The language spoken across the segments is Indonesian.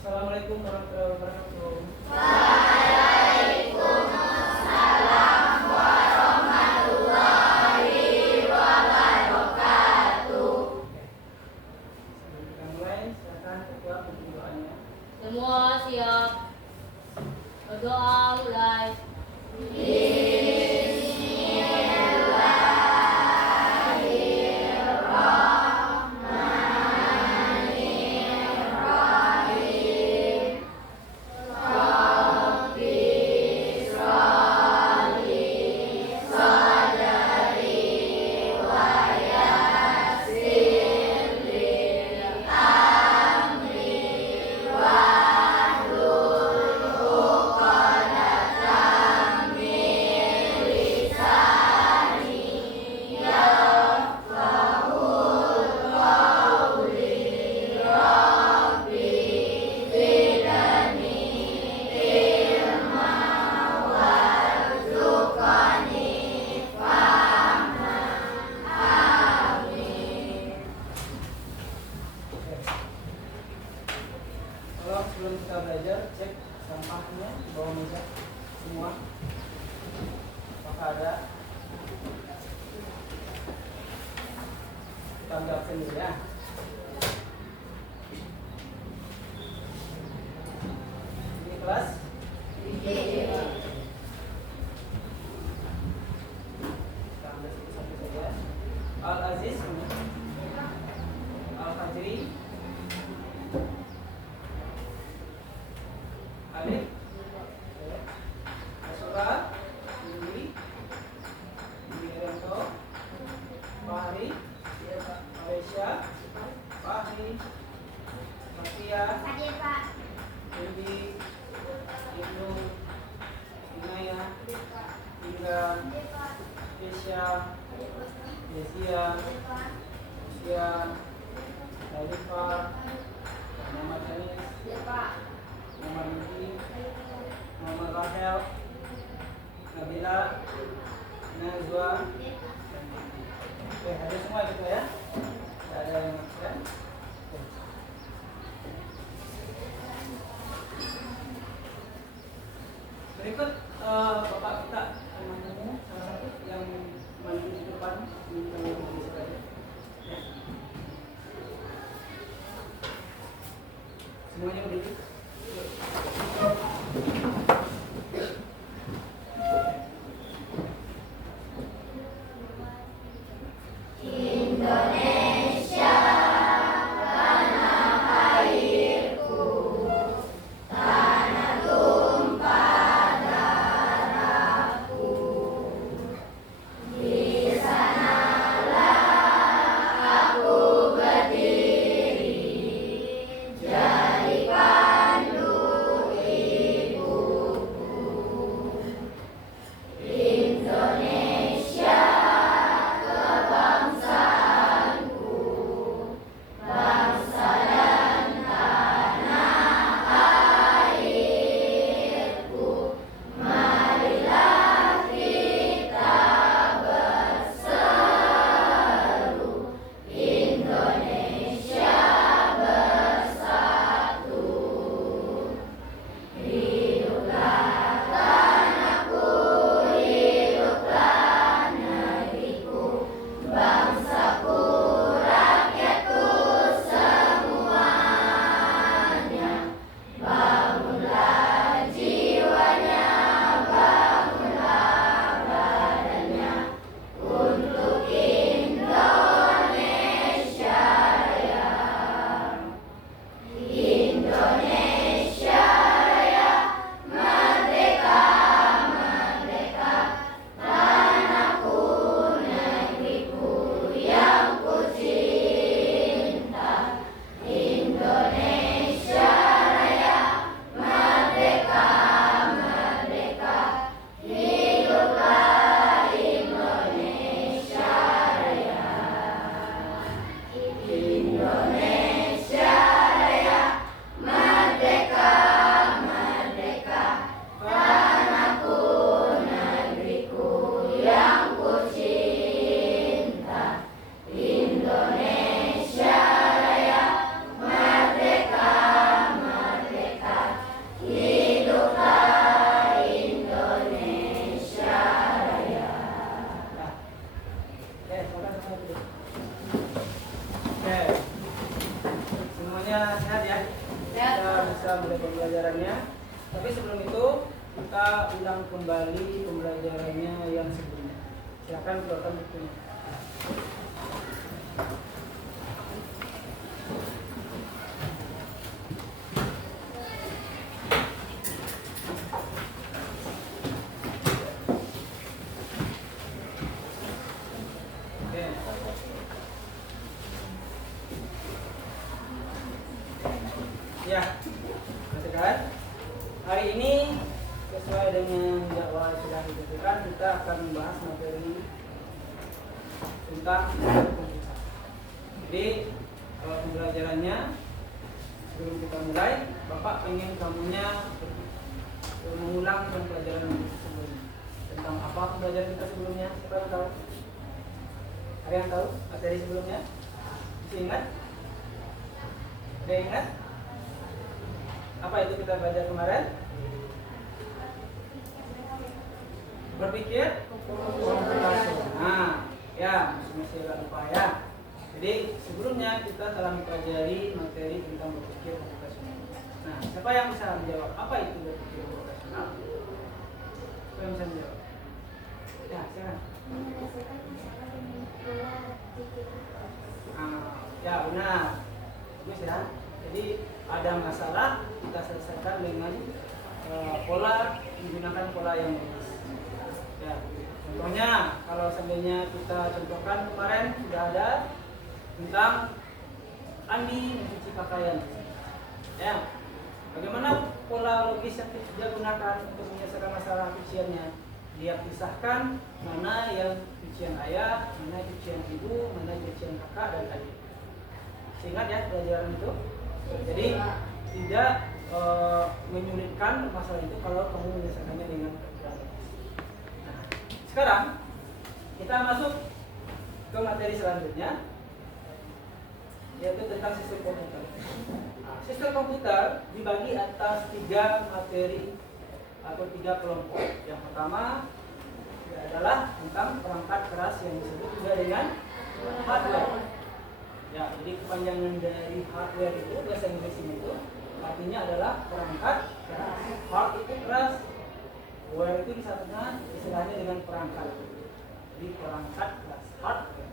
Assalamualaikum warahmatullahi wabarakatuh. Waalaikumsalam warahmatullahi wabarakatuh. Sebelum kita mulai, silakan ketua pimpin doanya. Semua siap. Berdoa mulai. Tolong sebelum kita belajar, cek sampahnya di bawah meja semua. Apakah ada? Kita ambil sendiri ya. Ini kelas? Kita ambil satu-satu saja. Al-Aziz, Al-Fajri, Alif, Asura, Yuli, Wiranto, Fahri, Malaysia, Fahri, Fatia, Yudi, Ibnu, Inaya, Indra, Kesha, Desia, Usia, Alifa, Muhammad Anis, Muhammad Yudi, Muhammad Rahel, Nabila, Nazwa. Oke, ada semua gitu ya? Tidak ada yang absen. Oke. Berikut Bapak kita teman-teman salah satu yang maju di depan untuk mengisi saja. Ya. Semuanya berdiri. Indonesia, tanah airku, tanah tumpah darahku. Di sanalah aku berdiri, jadi semuanya sehat ya? Sehat. Kita bisa mulai pembelajarannya. Tapi sebelum itu kita ulang kembali pembelajarannya yang sebelumnya. Silakan keluarkan bukunya. Ya, masih kan? Hari ini sesuai dengan jadwal sudah ditentukan, kita akan membahas materi tentang komputer. Jadi kalau pembelajarannya sebelum kita mulai, Bapak ingin kamunya mengulang pembelajaran sebelumnya. Tentang apa pembelajaran kita sebelumnya? Siapa yang tahu? Ada yang tahu materi sebelumnya? Masih ingat? Ada yang ingat? Apa itu kita belajar kemarin? Berpikir komputasi. Nah, ya, masih agak lupa ya. Jadi sebelumnya kita telah mempelajari materi tentang berpikir komputasional. Nah, siapa yang bisa menjawab apa itu berpikir komputasional? Siapa yang bisa menjawab? Ya, silakan. Ya benar. Bagus ya. Jadi ada masalah kita selesaikan dengan pola, menggunakan pola yang bagus. Ya, contohnya kalau seandainya kita contohkan kemarin sudah ada tentang Andi mencuci pakaian. Ya, bagaimana pola logis yang dia gunakan untuk menyelesaikan masalah cuciannya? Dia pisahkan mana yang cucian ayah, mana cucian ibu, mana cucian kakak dan adik. Ingat ya pelajaran itu. Jadi tidak menyulitkan masalah itu kalau kamu menyelesaikannya dengan keberadaan. Nah, sekarang kita masuk ke materi selanjutnya, yaitu tentang sistem komputer. Nah, sistem komputer dibagi atas 3 materi atau 3 kelompok. Yang pertama adalah tentang perangkat keras yang disebut juga dengan hardware. Ya, jadi kepanjangan dari hardware itu bahasa Inggrisnya itu artinya adalah perangkat keras. Hard itu keras, ware itu disatukan istilahnya dengan perangkat. Jadi perangkat keras, hardware.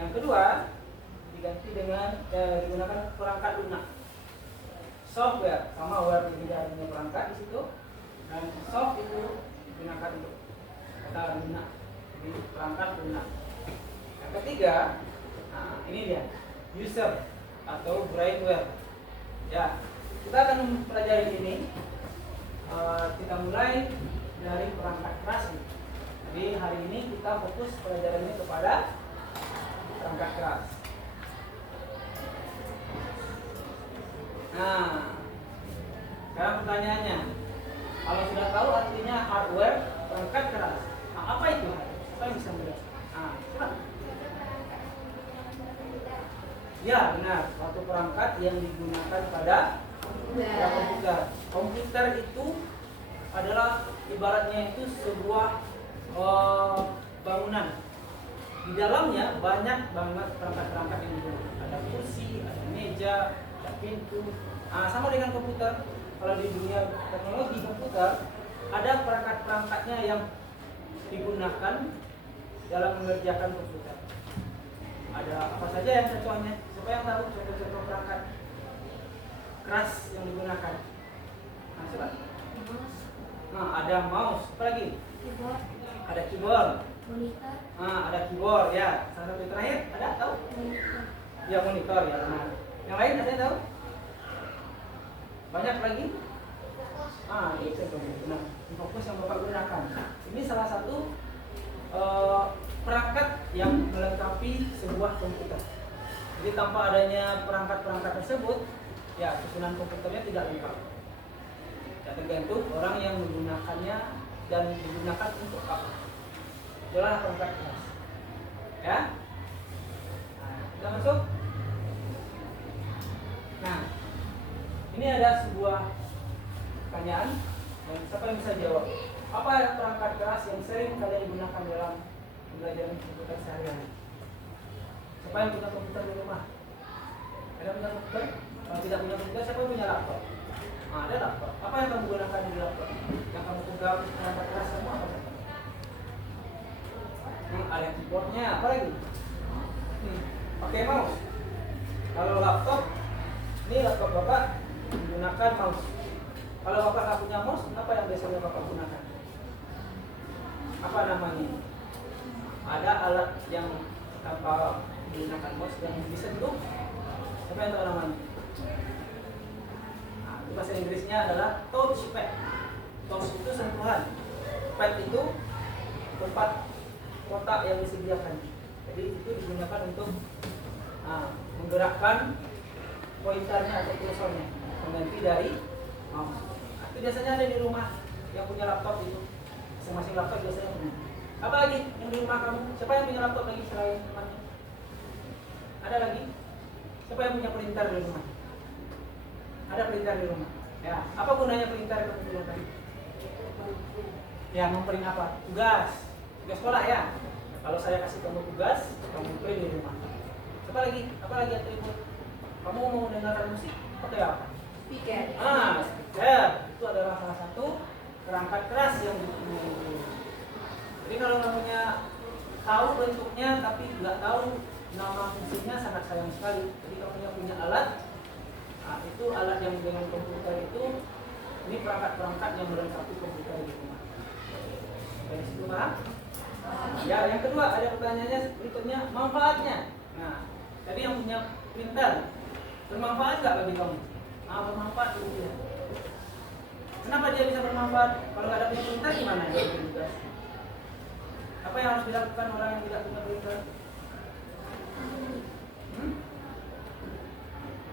Yang kedua diganti dengan digunakan perangkat lunak. Software sama ware itu tidak artinya perangkat di situ, dan soft itu digunakan untuk kata lunak. Jadi perangkat lunak. Yang ketiga, nah, ini dia, user atau brainware. Ya, kita akan mempelajari ini. Kita mulai dari perangkat keras. Jadi hari ini kita fokus pelajarannya kepada perangkat keras. Nah, sekarang pertanyaannya, kalau sudah tahu artinya hardware, perangkat keras, nah, apa itu? Apa yang bisa menjawab? Nah, coba. Ya benar, suatu perangkat yang digunakan pada komputer. Komputer itu adalah ibaratnya itu sebuah bangunan. Di dalamnya banyak banget perangkat-perangkat yang digunakan. Ada kursi, ada meja, ada pintu. Nah, sama dengan komputer. Kalau di dunia teknologi komputer ada perangkat-perangkatnya yang digunakan dalam mengerjakan komputer. Ada apa saja yang contohnya? Siapa yang tahu contoh-contoh perangkat keras yang digunakan? Nah, coba. Nah, ada mouse, apa lagi? Keyboard. Ada keyboard. Monitor. Nah, ada keyboard ya. Salah satu terakhir ada tahu? Monitor. Ya monitor ya. Nah, yang lain ada yang tahu? Banyak lagi? Ah, itu contohnya. Nah, fokus yang Bapak gunakan. Ini salah satu perangkat yang melengkapi sebuah komputer. Jadi tanpa adanya perangkat-perangkat tersebut, ya susunan komputernya tidak lengkap. Ya, tergantung orang yang menggunakannya dan digunakan untuk apa. Itulah perangkat keras. Ya. Nah, kita masuk. Nah, ini ada sebuah pertanyaan dan siapa yang bisa jawab? Apa perangkat keras yang sering kalian gunakan dalam pembelajaran komputer sehari-hari? Siapa yang punya komputer di rumah? Ada punya komputer? Kalau tidak punya printer, siapa yang punya laptop? Nah, ada laptop. Apa yang kamu gunakan di laptop? Yang kamu pegang perangkat keras kamu apa? Ada keyboardnya, apa lagi? Pakai mouse. Kalau laptop, ini laptop bapak menggunakan mouse. Kalau bapak nggak punya mouse, apa yang biasanya bapak gunakan? Apa namanya? Ada alat yang tanpa menggunakan mouse yang bisa duduk. Apa yang tahu namanya? Nah, bahasa Inggrisnya adalah touchpad. Touch itu sentuhan. Pad itu tempat kotak yang disediakan. Jadi itu digunakan untuk menggerakkan pointernya atau kursornya, mengganti dari mouse. Itu biasanya ada di rumah yang punya laptop itu. Masing-masing laptop biasanya punya. Apa lagi yang di rumah kamu? Siapa yang punya laptop lagi selain temannya? Ada lagi? Siapa yang punya printer di rumah? Ada printer di rumah. Ya, apa gunanya printer yang kamu gunakan? Ya, memprint apa? Tugas sekolah ya. Kalau saya kasih kamu tugas, kamu print di rumah. Apa lagi? Apa lagi atribut? Kamu mau mendengarkan musik? Pakai apa? Speaker. Speaker. Itu adalah salah satu perangkat keras yang butuh. Jadi kalau kamunya tahu bentuknya tapi nggak tahu nama fungsinya, sangat sayang sekali. Jadi kamunya punya alat, itu alat yang dengan komputer itu, ini perangkat-perangkat yang melengkapi komputer di rumah. Dari situ paham? Ya, yang kedua ada pertanyaannya berikutnya, manfaatnya. Nah, tadi yang punya printer, bermanfaat nggak bagi kamu? Bermanfaat dulu ya. Kenapa dia bisa bermanfaat? Kalau nggak ada punya printer gimana dia bikin tugas? Apa yang harus dilakukan orang yang tidak punya printer?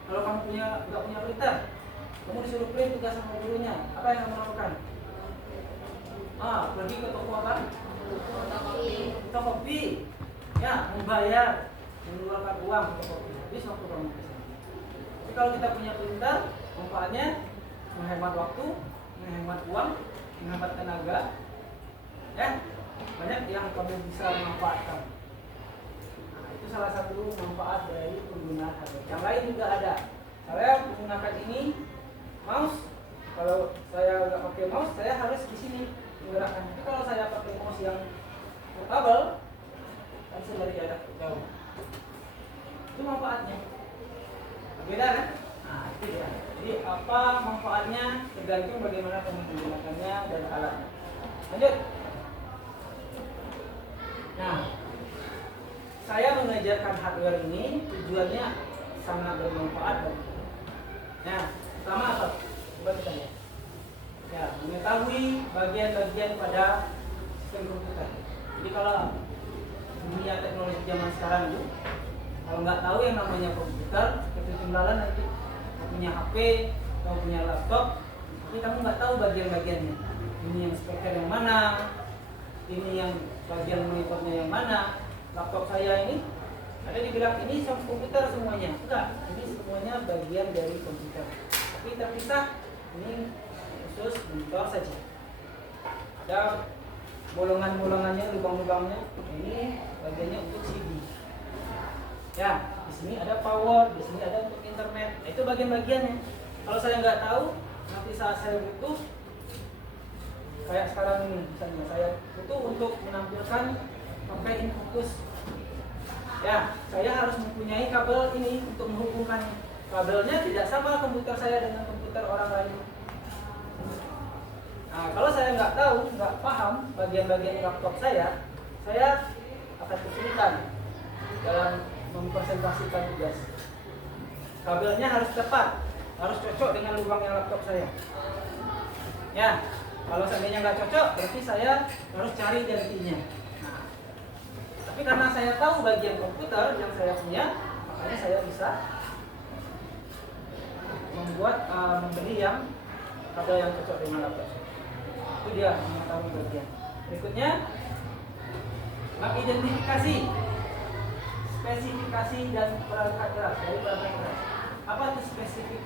Kalau kamu nggak punya printer, kamu disuruh print tugas sama gurunya, apa yang kamu lakukan? Pergi ke toko apa? Fotokopi. Ya, membayar, mengeluarkan uang fotokopi. Habis waktu kamu ke sana. Tapi kalau kita punya printer, manfaatnya menghemat waktu, menghemat uang, menghemat tenaga. Ya, banyak yang kamu bisa manfaatkan. Nah, itu salah satu manfaat dari penggunaan tablet. Yang lain juga ada. Saya menggunakan ini mouse. Kalau saya nggak pakai mouse, saya harus di sini menggerakkan. Tapi kalau saya pakai mouse yang portable, kan saya dari jarak jauh. Itu manfaatnya. Beda kan? Nah, itu dia. Jadi apa manfaatnya tergantung bagaimana kamu menggunakannya dan alatnya. Lanjut. Nah, saya mengajarkan hardware ini tujuannya sangat bermanfaat bagi kita. Nah, pertama apa? Coba kita lihat. Ya, mengetahui bagian-bagian pada sistem komputer. Jadi kalau dunia teknologi zaman sekarang itu, kalau nggak tahu yang namanya komputer, ketinggalan nanti. Kamu punya HP, kamu punya laptop, tapi kamu nggak tahu bagian-bagiannya. Ini yang speaker yang mana, ini yang bagian monitornya yang mana. Laptop saya ini ada dibilang ini komputer semuanya. Enggak, ini semuanya bagian dari komputer. Tapi terpisah, ini khusus monitor saja. Ada bolongan-bolongannya, lubang-lubangnya. Ini bagiannya untuk CD. Ya, di sini ada power, di sini ada untuk internet. Nah, itu bagian-bagiannya. Kalau saya nggak tahu, nanti saat saya butuh, kayak sekarang ini, misalnya saya butuh untuk menampilkan pakai infocus. Ya, saya harus mempunyai kabel ini untuk menghubungkan kabelnya tidak sama komputer saya dengan komputer orang lain. Nah, kalau saya nggak tahu, nggak paham bagian-bagian laptop saya akan kesulitan dalam mempresentasikan tugas. Kabelnya harus tepat, harus cocok dengan lubangnya laptop saya. Ya, kalau seandainya nggak cocok, berarti saya harus cari gantinya. Nah, tapi karena saya tahu bagian komputer yang saya punya, makanya saya bisa membeli yang kabel yang cocok dengan laptop. Itu dia mengetahui bagian. Berikutnya, mengidentifikasi spesifikasi dan perangkat keras dari perangkat keras. Apa itu spesifik?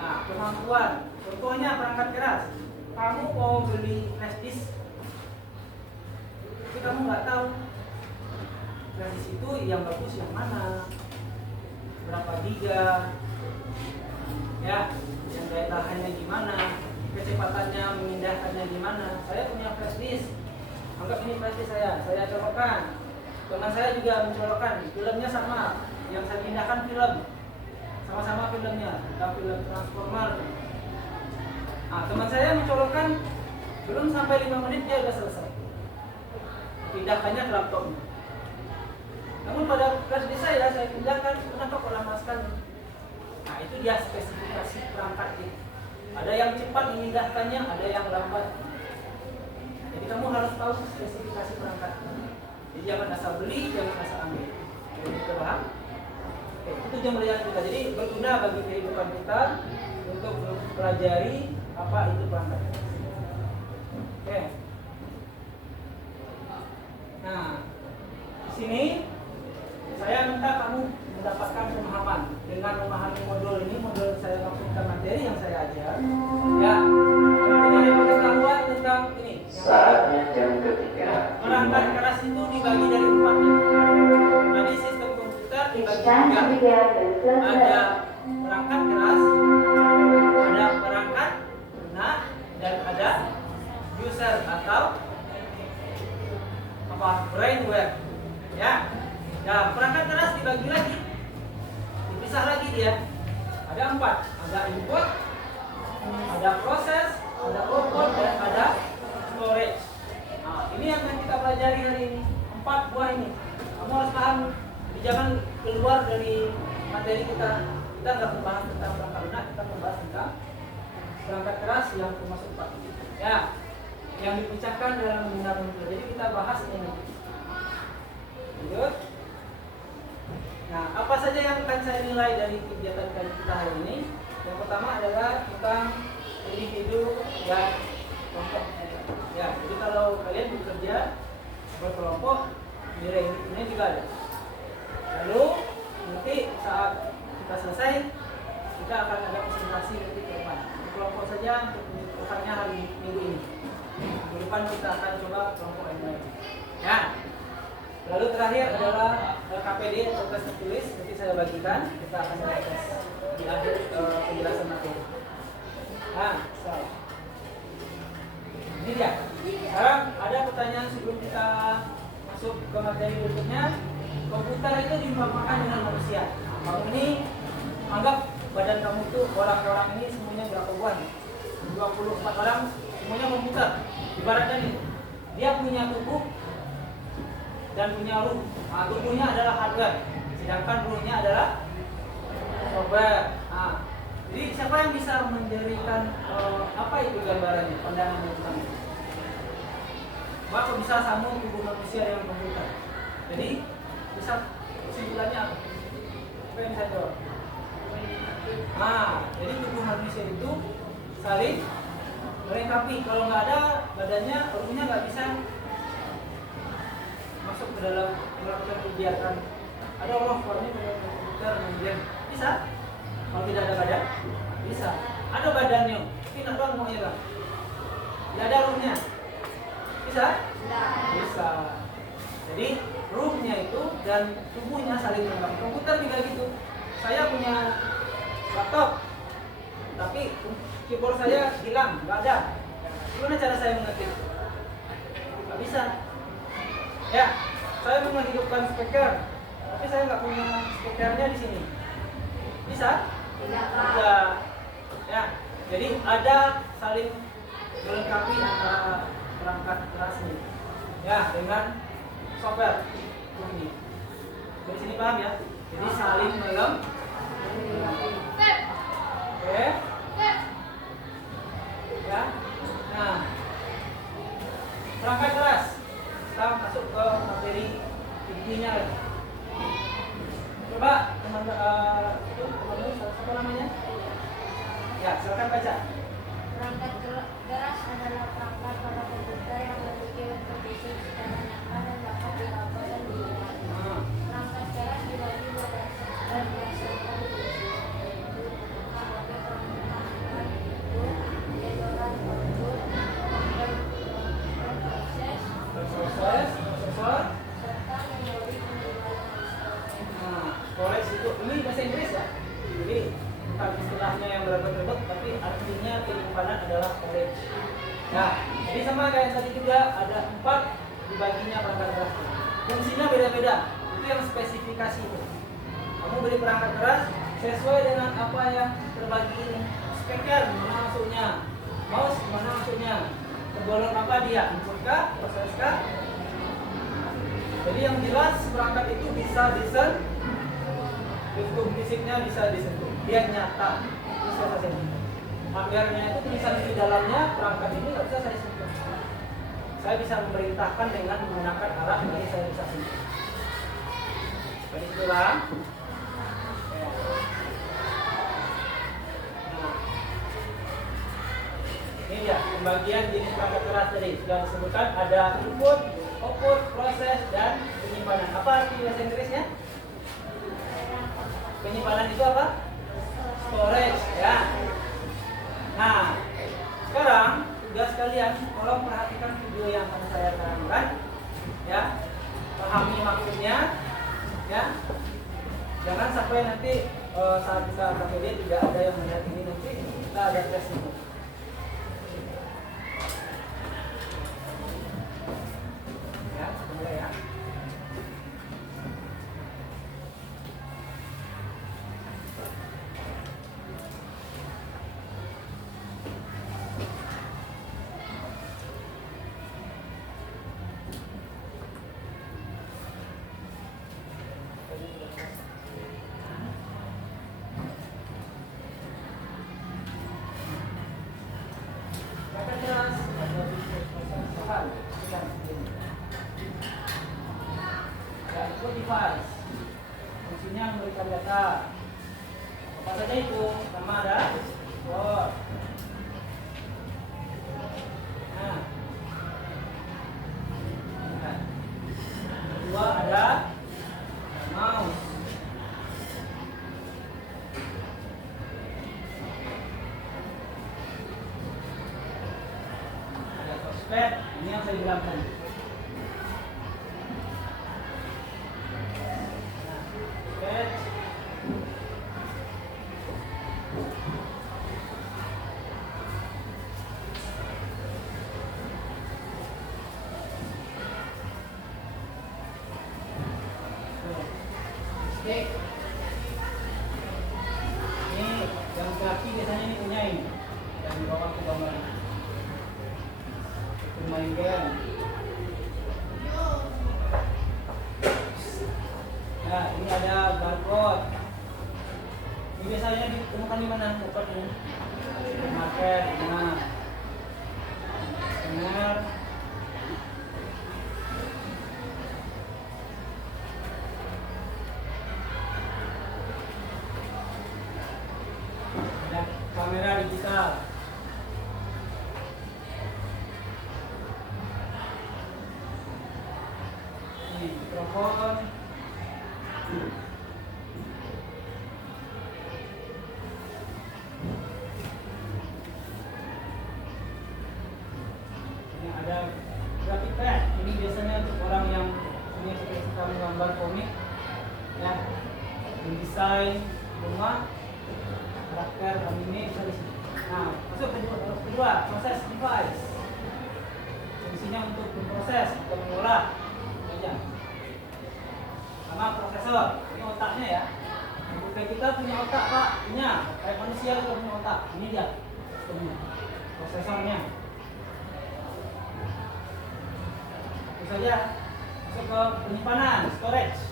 Nah, kemampuan. Contohnya perangkat keras. Kamu mau beli flash disk, tapi kamu nggak tahu flash disk itu yang bagus yang mana, tiga, ya, yang daya tahannya gimana, kecepatannya memindahkannya gimana. Saya punya flash disk, anggap ini flash disk saya colokkan. Teman saya juga mencolokkan, filmnya sama, yang saya pindahkan film, sama-sama filmnya, tentang film Transformer. Nah, teman saya mencolokkan, belum sampai 5 menit dia sudah selesai. Pindahkannya ke laptopnya. Namun pada flash disk saya pindahkan, kenapa kok lama sekali? Nah, itu dia spesifikasi perangkat ini. Ada yang cepat memindahkannya, ada yang lambat. Jadi kamu harus tahu spesifikasi perangkat. Jadi jangan asal beli, jangan asal ambil. Jadi kita paham? Oke, itu tujuan belajar kita. Jadi berguna bagi kehidupan kita untuk mempelajari apa itu perangkat. Oke. Nah, di sini saya minta kamu mendapatkan pemahaman dengan memahami modul ini. Modul saya maksudkan materi yang saya ajar. Ya, mempunyai pengetahuan tentang ini. Saatnya jam ketiga. Perangkat keras itu dibagi dari 4 gitu. Tadi sistem komputer dibagi 3. Ada perangkat keras, ada perangkat lunak, dan ada user atau apa brainware. Ya. Nah, perangkat keras dibagi lagi, dipisah lagi dia. Ada 4, ada input, ada proses, ada output, dan ada storage. Nah, ini yang kita pelajari hari ini, 4 buah ini. Kamu harus paham, jadi jangan keluar dari materi kita. Kita nggak membahas tentang perangkat lunak, kita membahas tentang perangkat keras yang termasuk 4. Ya, yang dipecahkan dalam binario. Jadi kita bahas ini. Lanjut. Nah, apa saja yang akan saya nilai dari kegiatan kita hari ini? Yang pertama adalah tentang individu dan kelompok. Ya, jadi kalau kalian bekerja berkelompok, nilai ini juga ada. Lalu nanti saat kita selesai, kita akan ada presentasi nanti ke depan. Kelompok saja untuk pesannya hari minggu ini. Minggu depan kita akan coba kelompok yang lain. Ya. Lalu terakhir adalah KPD atau tes tertulis. Nanti saya bagikan, kita akan tes di akhir penjelasan materi. Nah, ini dia. Sekarang ada pertanyaan sebelum kita masuk ke materi berikutnya. Komputer itu diumpamakan dengan manusia. Kamu ini anggap badan kamu itu orang-orang ini semuanya berapa buah? 24 orang semuanya komputer. Ibaratnya nih, dia punya tubuh dan punya ruh. Nah, tubuhnya adalah hardware, sedangkan ruhnya adalah software. Nah, jadi siapa yang bisa mendirikan apa itu gambarannya, pandangannya tentang itu? Maka bisa sambung tubuh manusia dengan komputer. Jadi bisa kesimpulannya apa? Apa yang saya jawab? Nah, jadi tubuh manusia itu saling melengkapi. Kalau nggak ada badannya, ruhnya nggak bisa masuk ke dalam melakukan kegiatan. Ada orang formnya dengan komputer, kemudian bisa. Kalau tidak ada badan, bisa. Ada badannya, tapi nggak tahu mau ya, tidak ada ruhnya, bisa? Bisa. Jadi ruhnya itu dan tubuhnya saling melengkapi. Komputer juga gitu. Saya punya laptop, tapi keyboard saya hilang, nggak ada. Gimana cara saya mengetik? Nggak bisa. Ya, saya menghidupkan speaker, tapi saya nggak punya speakernya di sini. Bisa? Tidak. Ya, jadi ada saling melengkapi antara perangkat keras ini. Ya, dengan software ini. Dari sini paham ya? Jadi saling melengkapi. Oke. Ya. Nah, perangkat keras. Kita masuk ke materi intinya. Coba teman-teman apa namanya? Ya, silakan baca. Perangkat keras adalah perangkat pada komputer yang memiliki bentuk fisik secara nyata dan dapat diraba dan dilihat. Perangkat keras dibagi berdasarkan fungsi, yaitu sebagai perangkat input, edoran output, Proses, serta memori penjualan. nah, storage itu ini bahasa Inggris ya. Jadi bukan istilahnya yang berebut-rebut, tapi artinya penyimpanan adalah storage. Nah, jadi sama kayak tadi juga ada 4 dibaginya perangkat keras. Fungsinya beda-beda. Itu yang spesifikasi itu. Kamu beri perangkat keras sesuai dengan apa yang terbagi ini. Speaker mana masuknya, mouse mana masuknya, tergolong apa dia, input kah, proses kah. Jadi yang jelas perangkat itu bisa disentuh, itu fisiknya bisa disentuh, dia nyata, bisa saya sentuh. Hardware-nya itu tulisan di dalamnya, perangkat ini nggak bisa saya sentuh. Saya bisa memerintahkan dengan menggunakan alat, jadi saya bisa sentuh. Jadi ulang. Ini ya pembagian jenis perangkat keras tadi sudah disebutkan, ada input, output, proses, dan penyimpanan. Apa arti bahasa Inggrisnya? Penyimpanan itu apa? Storage ya. Nah, sekarang tugas kalian tolong perhatikan video yang akan saya terangkan ya. Pahami maksudnya ya. Jangan sampai nanti saat kita KPD tidak ada yang melihat ini, nanti kita ada tes itu. Ya, mulai ya. Device fungsinya memberikan data apa saja itu. Pertama ada keyboard, nah kedua ada mouse, ada touchpad, ini yang saya bilang tadi. Oke. Ini yang kaki biasanya ini punya ini. Yang di bawah ke gambar. Bermain game. Nah, ini ada barcode. Ini biasanya ditemukan di mana? Tempat ini. Market. Nah. Benar. Kamera digital. Ini mikrofon. Ini ada graphic pad. Ini biasanya untuk orang yang punya cita-cita menggambar komik, ya, mendesain rumah. Karakter anime bisa di sini. Nah, masuk kedua, proses device. Fungsinya untuk memproses atau mengolah saja. Sama prosesor, ini otaknya ya. Kayak kita punya otak Pak, punya. Kayak manusia juga punya otak. Ini dia, prosesornya. Itu saja. Masuk ke penyimpanan, storage.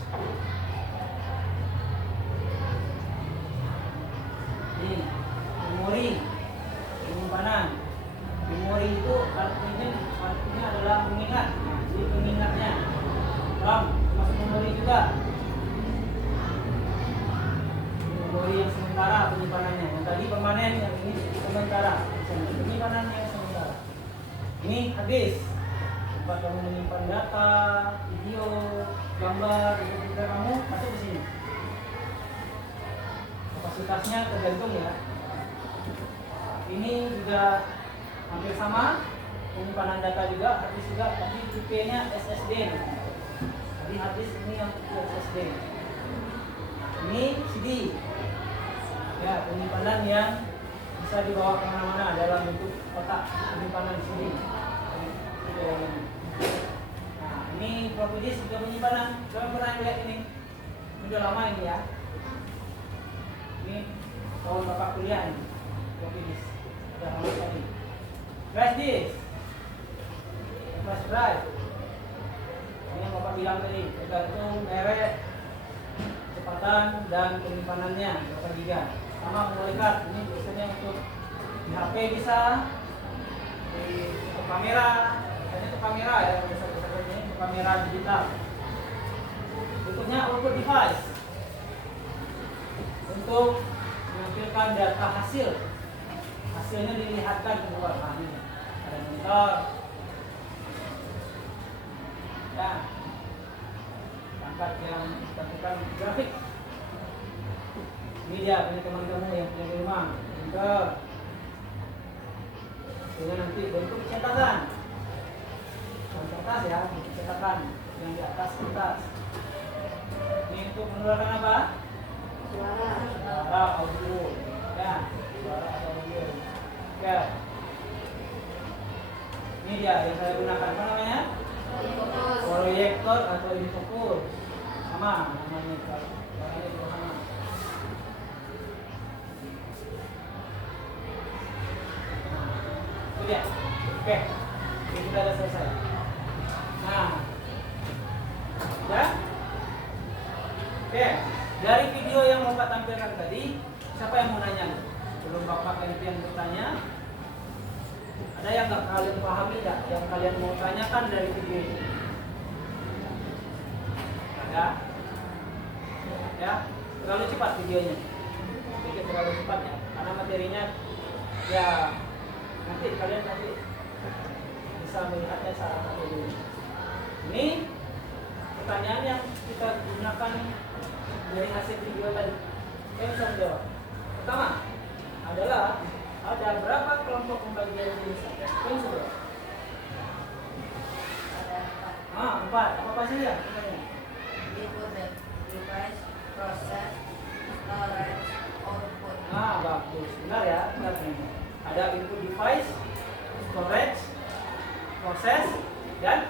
Ini memori, penyimpanan. Memori itu artinya adalah mengingat. Jadi pengingatnya RAM masuk memori juga. Ini memori yang sementara penyimpanannya. Yang tadi permanen, yang ini sementara. Penyimpanannya yang sementara. Ini habis. Tempat kamu menyimpan data, video, gambar, komputer kamu masuk ke sini. Kapasitasnya tergantung ya. Ini juga hampir sama, penyimpanan data juga, habis juga, tapi tipenya SSD. Jadi habis ini yang SSD. Ini Ini CD. Ya, penyimpanan yang bisa dibawa kemana-mana dalam bentuk kotak penyimpanan CD. Nah, ini floppy disk juga penyimpanan. Kalian pernah lihat ini? Udah lama ini ya. Ini tahun bapak kuliah ini. Floppy disk. Udah lama sekali. Flash disk. Flash drive. Ini yang bapak bilang tadi, tergantung merek, kecepatan dan penyimpanannya berapa giga. Sama memory card, ini biasanya untuk di HP bisa, untuk kamera, biasanya untuk kamera ya, besar-besar ini untuk kamera digital. Berikutnya output device untuk menampilkan data hasil, hasilnya dilihatkan keluar. Nah, ini ada monitor. Ya, perangkat yang melakukan grafik. Ini dia punya teman kamu yang punya di rumah. Printer. Dengan nanti bentuk cetakan. Kertas ya, bentuk cetakan yang di atas kertas. Ini untuk mengeluarkan apa? Suara audio. Ya, suara audio. Ya. Ini dia yang saya gunakan. Apa namanya? Proyektor atau infocus. Sama namanya, warnanya juga sama. Itu dia. Oke, ini kita sudah selesai. Nah, ya. Oke, dari video yang Bapak tampilkan tadi, siapa yang mau nanya? Sebelum Bapak gantian bertanya, ada yang nggak kalian pahami nggak? Yang kalian mau tanyakan dari video ini? Ada? Ya, terlalu cepat videonya. Sedikit terlalu cepat ya, karena materinya ya nanti kalian bisa melihatnya secara video. Ini pertanyaan yang kita gunakan dari hasil video tadi. Yang bisa menjawab. Pertama adalah ada berapa kelompok pembagian jenis? Yang sudah. Ada 4. 4. Apa saja? Input, device, proses, storage, output. Nah, bagus. Benar ya? Benar ini. Ada input device, storage, proses, dan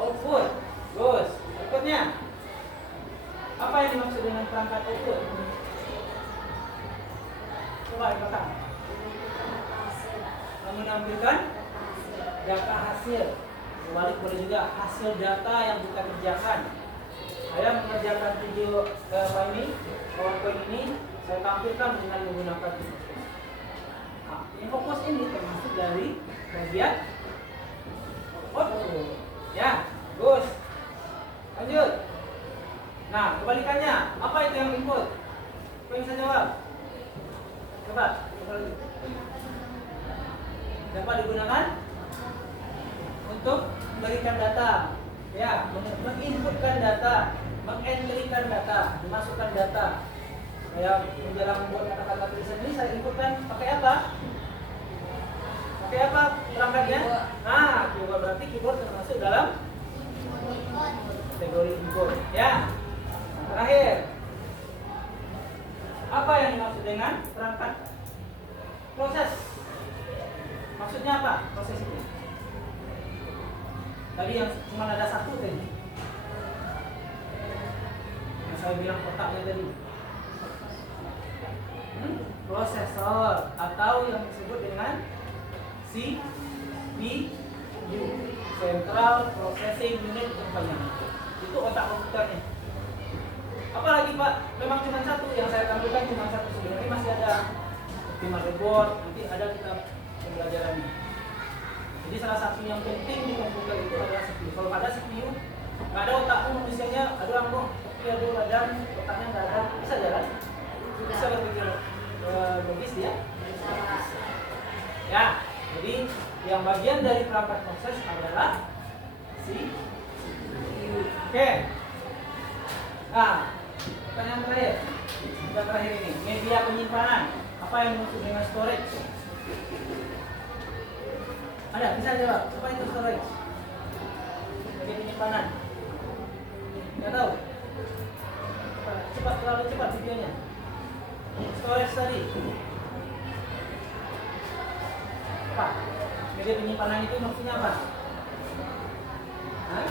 output. Terus, outputnya. Apa yang dimaksud dengan perangkat output? Coba di belakang. Menampilkan data hasil. Kembali boleh juga hasil data yang kita kerjakan. Saya mengerjakan video ini, PowerPoint ini, saya tampilkan dengan menggunakan infocus. Nah, infocus ini termasuk dari bagian output. Ya, bagus. Lanjut. Nah, kebalikannya, apa itu yang input? Kau bisa jawab? Coba. Dapat digunakan untuk memberikan data. Ya, menginputkan data, mengentrykan data, dimasukkan data. Saya menjelang membuat kata-kata tulisan ini saya inputkan pakai apa? Pakai apa perangkatnya? Nah, keyboard, berarti keyboard termasuk dalam kategori input. Ya. Nah, terakhir, apa yang dimaksud dengan perangkat proses? Maksudnya apa proses itu? Tadi yang cuma ada satu tadi. Yang saya bilang kotaknya tadi. Prosesor atau yang disebut dengan CPU, Central Processing Unit umpamanya. Itu otak komputernya. Apalagi Pak, memang cuma satu yang saya tampilkan cuma satu, sebenarnya masih ada optimal board, nanti ada kita pembelajarannya. Jadi salah satu yang penting di komputer itu adalah CPU. Kalau ada CPU, nggak ada otakmu manusianya, ada orang tapi ada radar, otaknya nggak ada, bisa jalan? Bisa berpikir logis dia? Ya, jadi yang bagian dari perangkat proses adalah CPU. Oke. Nah, pertanyaan terakhir. Kita terakhir ini, media penyimpanan. Apa yang dimaksud dengan storage? Ada, bisa jawab. Apa itu storage? Media penyimpanan. Nggak tahu? cepat, terlalu cepat videonya. Storage tadi. Apa? Media penyimpanan itu maksudnya apa? Hah?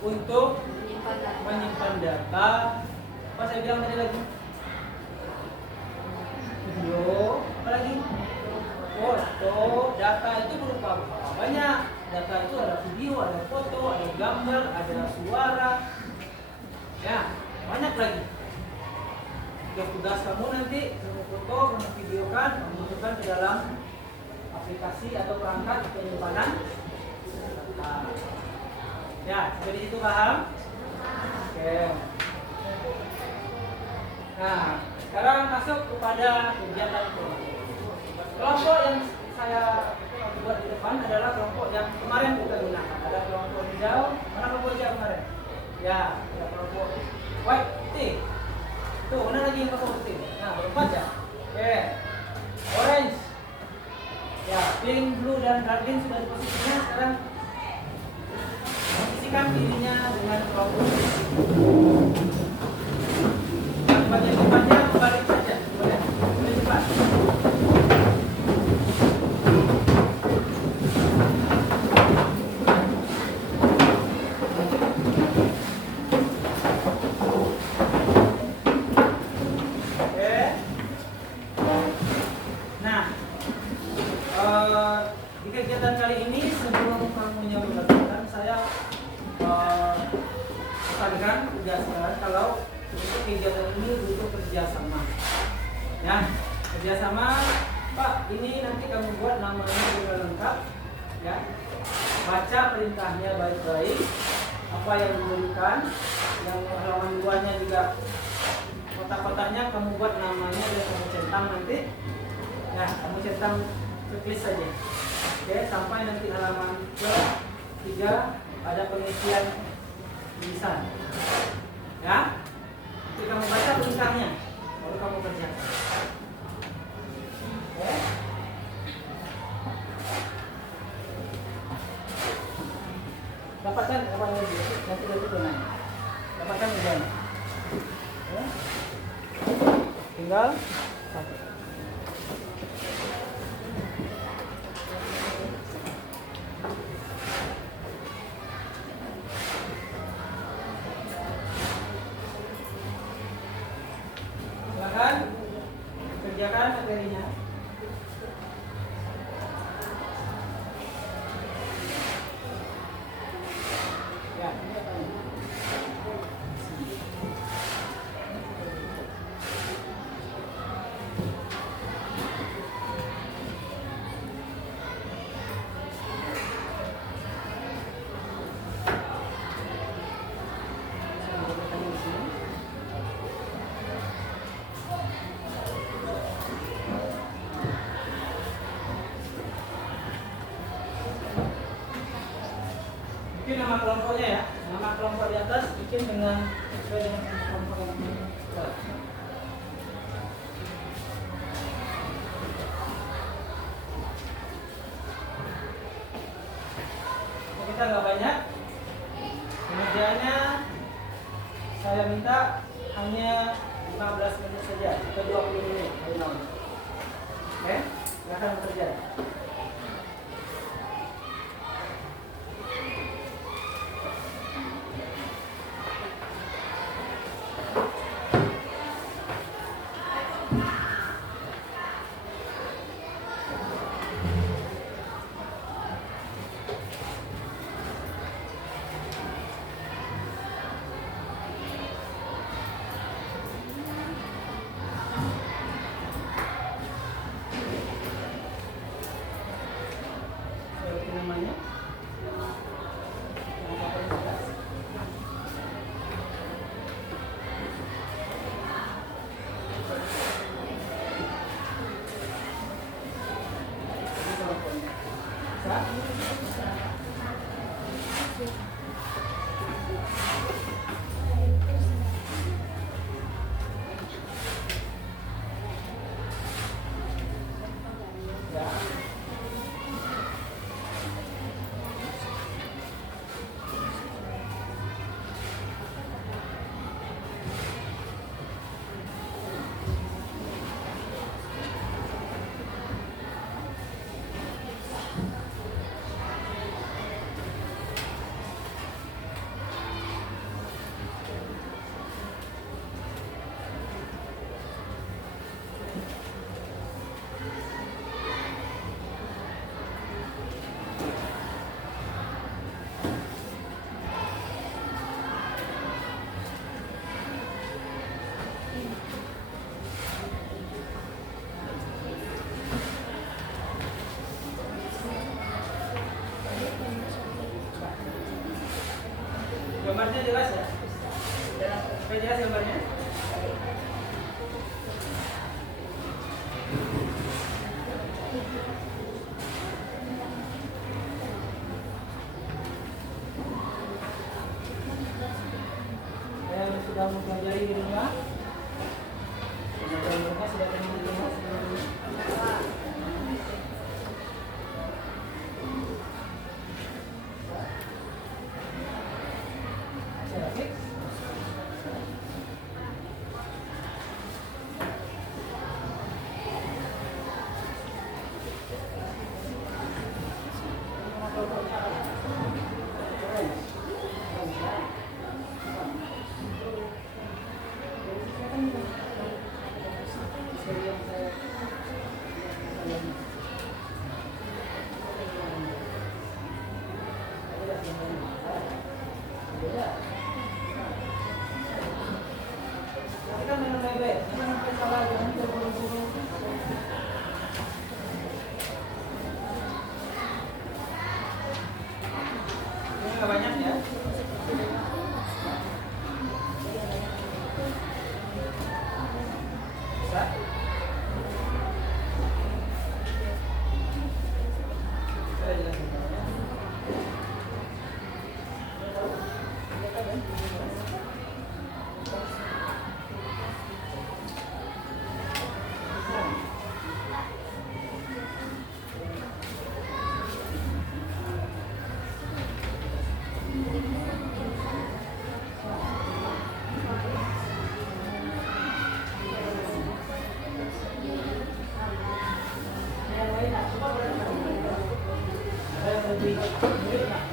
Untuk menyimpan data. Apa saya bilang tadi lagi? Video, apa lagi? Foto. Data itu berupa apa? Banyak. Data itu ada video, ada foto, ada gambar, ada suara. Ya, banyak lagi. Tugas kamu nanti kamu foto, kamu videokan, kamu masukkan ke dalam aplikasi atau perangkat penyimpanan data. Ya, jadi itu paham? Oke. Nah, sekarang masuk kepada kegiatan kelompok. Kelompok yang saya buat di depan adalah kelompok yang kemarin kita gunakan. Ada kelompok hijau, mana kelompok hijau kemarin? Ya, ada kelompok white putih. Tuh, mana lagi yang kelompok putih? Nah, berempat ya. Oke. Orange. Ya, pink, blue dan green sudah di posisinya. Sekarang posisikan dirinya dengan kelompok putih. Yang bagian depannya balik saja. Boleh, boleh cepat. Di kegiatan kali ini sebelum kamunya berlatihan saya tekankan tegaskan kalau untuk kegiatan ini butuh kerjasama. Ya, kerjasama. Pak, ini nanti kamu buat namanya dengan lengkap. Ya, baca perintahnya baik-baik. Apa yang diberikan, yang halaman luarnya juga kotak-kotaknya kamu buat namanya dan kamu centang nanti. Ya, kamu centang checklist saja. Oke, sampai nanti halaman ke-3 ada pengisian tulisan. Ya, nanti kamu baca perintahnya, baru kamu kerjakan. Oke. Dapatkan apa yang nanti itu naik. Dapatkan ujian. Oke. Tinggal satu. Silakan kerjakan materinya. Ya, ini apa ini? Bikin nama kelompoknya ya, nama kelompok di atas bikin dengan sesuai dengan kelompok yang ini. Kita nggak banyak, pengerjaannya saya minta hanya 15 menit saja, ke 20 menit. Oke, silakan bekerja. Namanya Gambarnya jelas ya? Supaya jelas gambarnya. Saya sudah mempelajari di rumah. Gambarnya sudah pernah dilihat sebelumnya. Sudah fix? Banyak ya. Bisa? Saya jelasin. Ada yang lebih mirip nggak?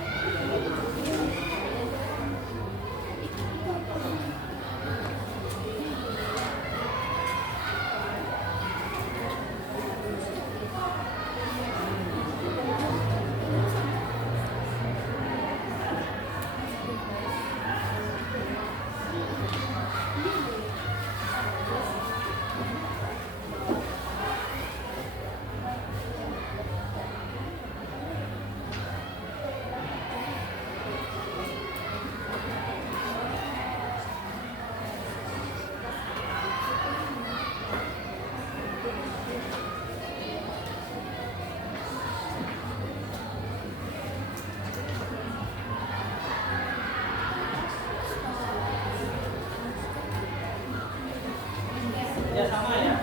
Ya sama ya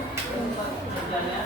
kerjanya.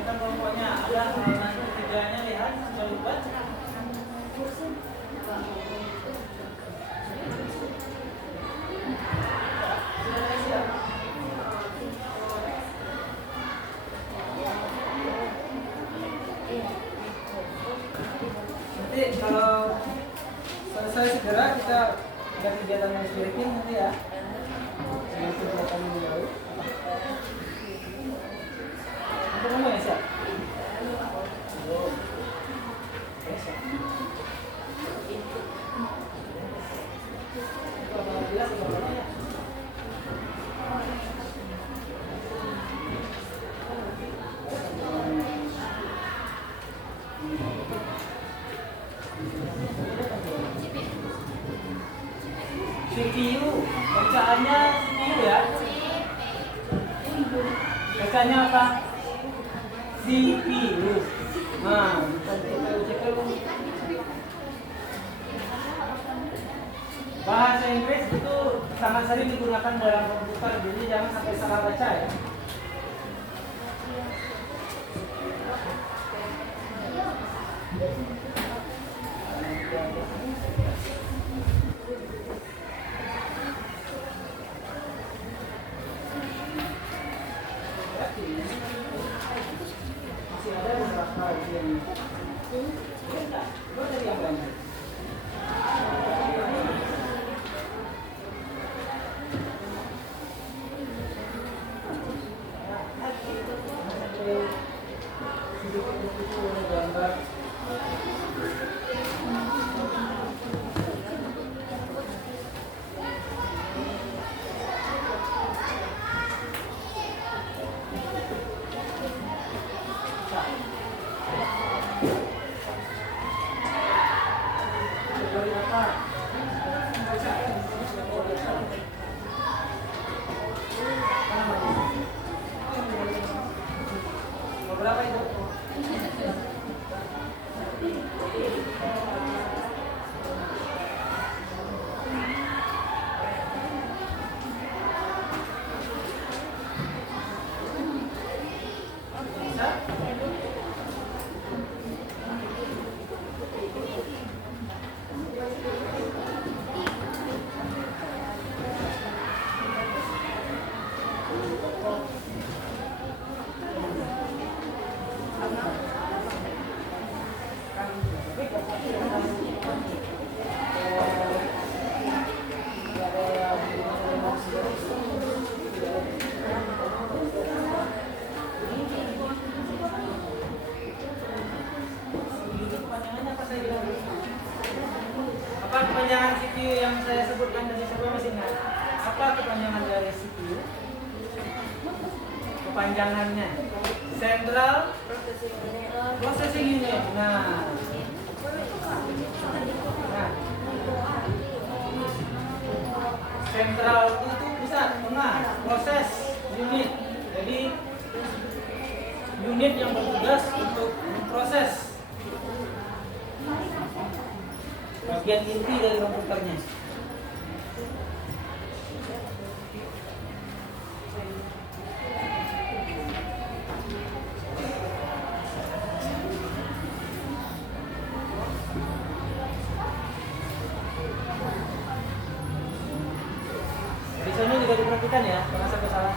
Kita kelompoknya ada halaman ketiganya, lihat sudah lupa. Sudah siap. Nanti kalau selesai segera kita ada kegiatan yang sedikit nanti ya. Yang kegiatan yang jauh. Untuk kamu ya siap. Belum. Siap. Kalau jelas gambarnya ya. CPU, bacaannya CPU ya. Bacanya apa? CPU. Nah, kita cek dulu. Bahasa Inggris itu sangat sering digunakan dalam komputer, jadi jangan sampai salah baca ya. ini. Enggak, gue dari yang banyak. Gambar. Berapa itu? Apa kepanjangan CPU yang saya sebutkan dari sebelum mesinnya? Apa kepanjangan dari CPU? Kepanjangannya Central Processing Unit. Nah, Central itu pusat, tengah, proses unit. Jadi unit yang bertugas untuk memproses bagian inti dari komputernya. Di sini juga diperhatikan ya, jangan sampai salah.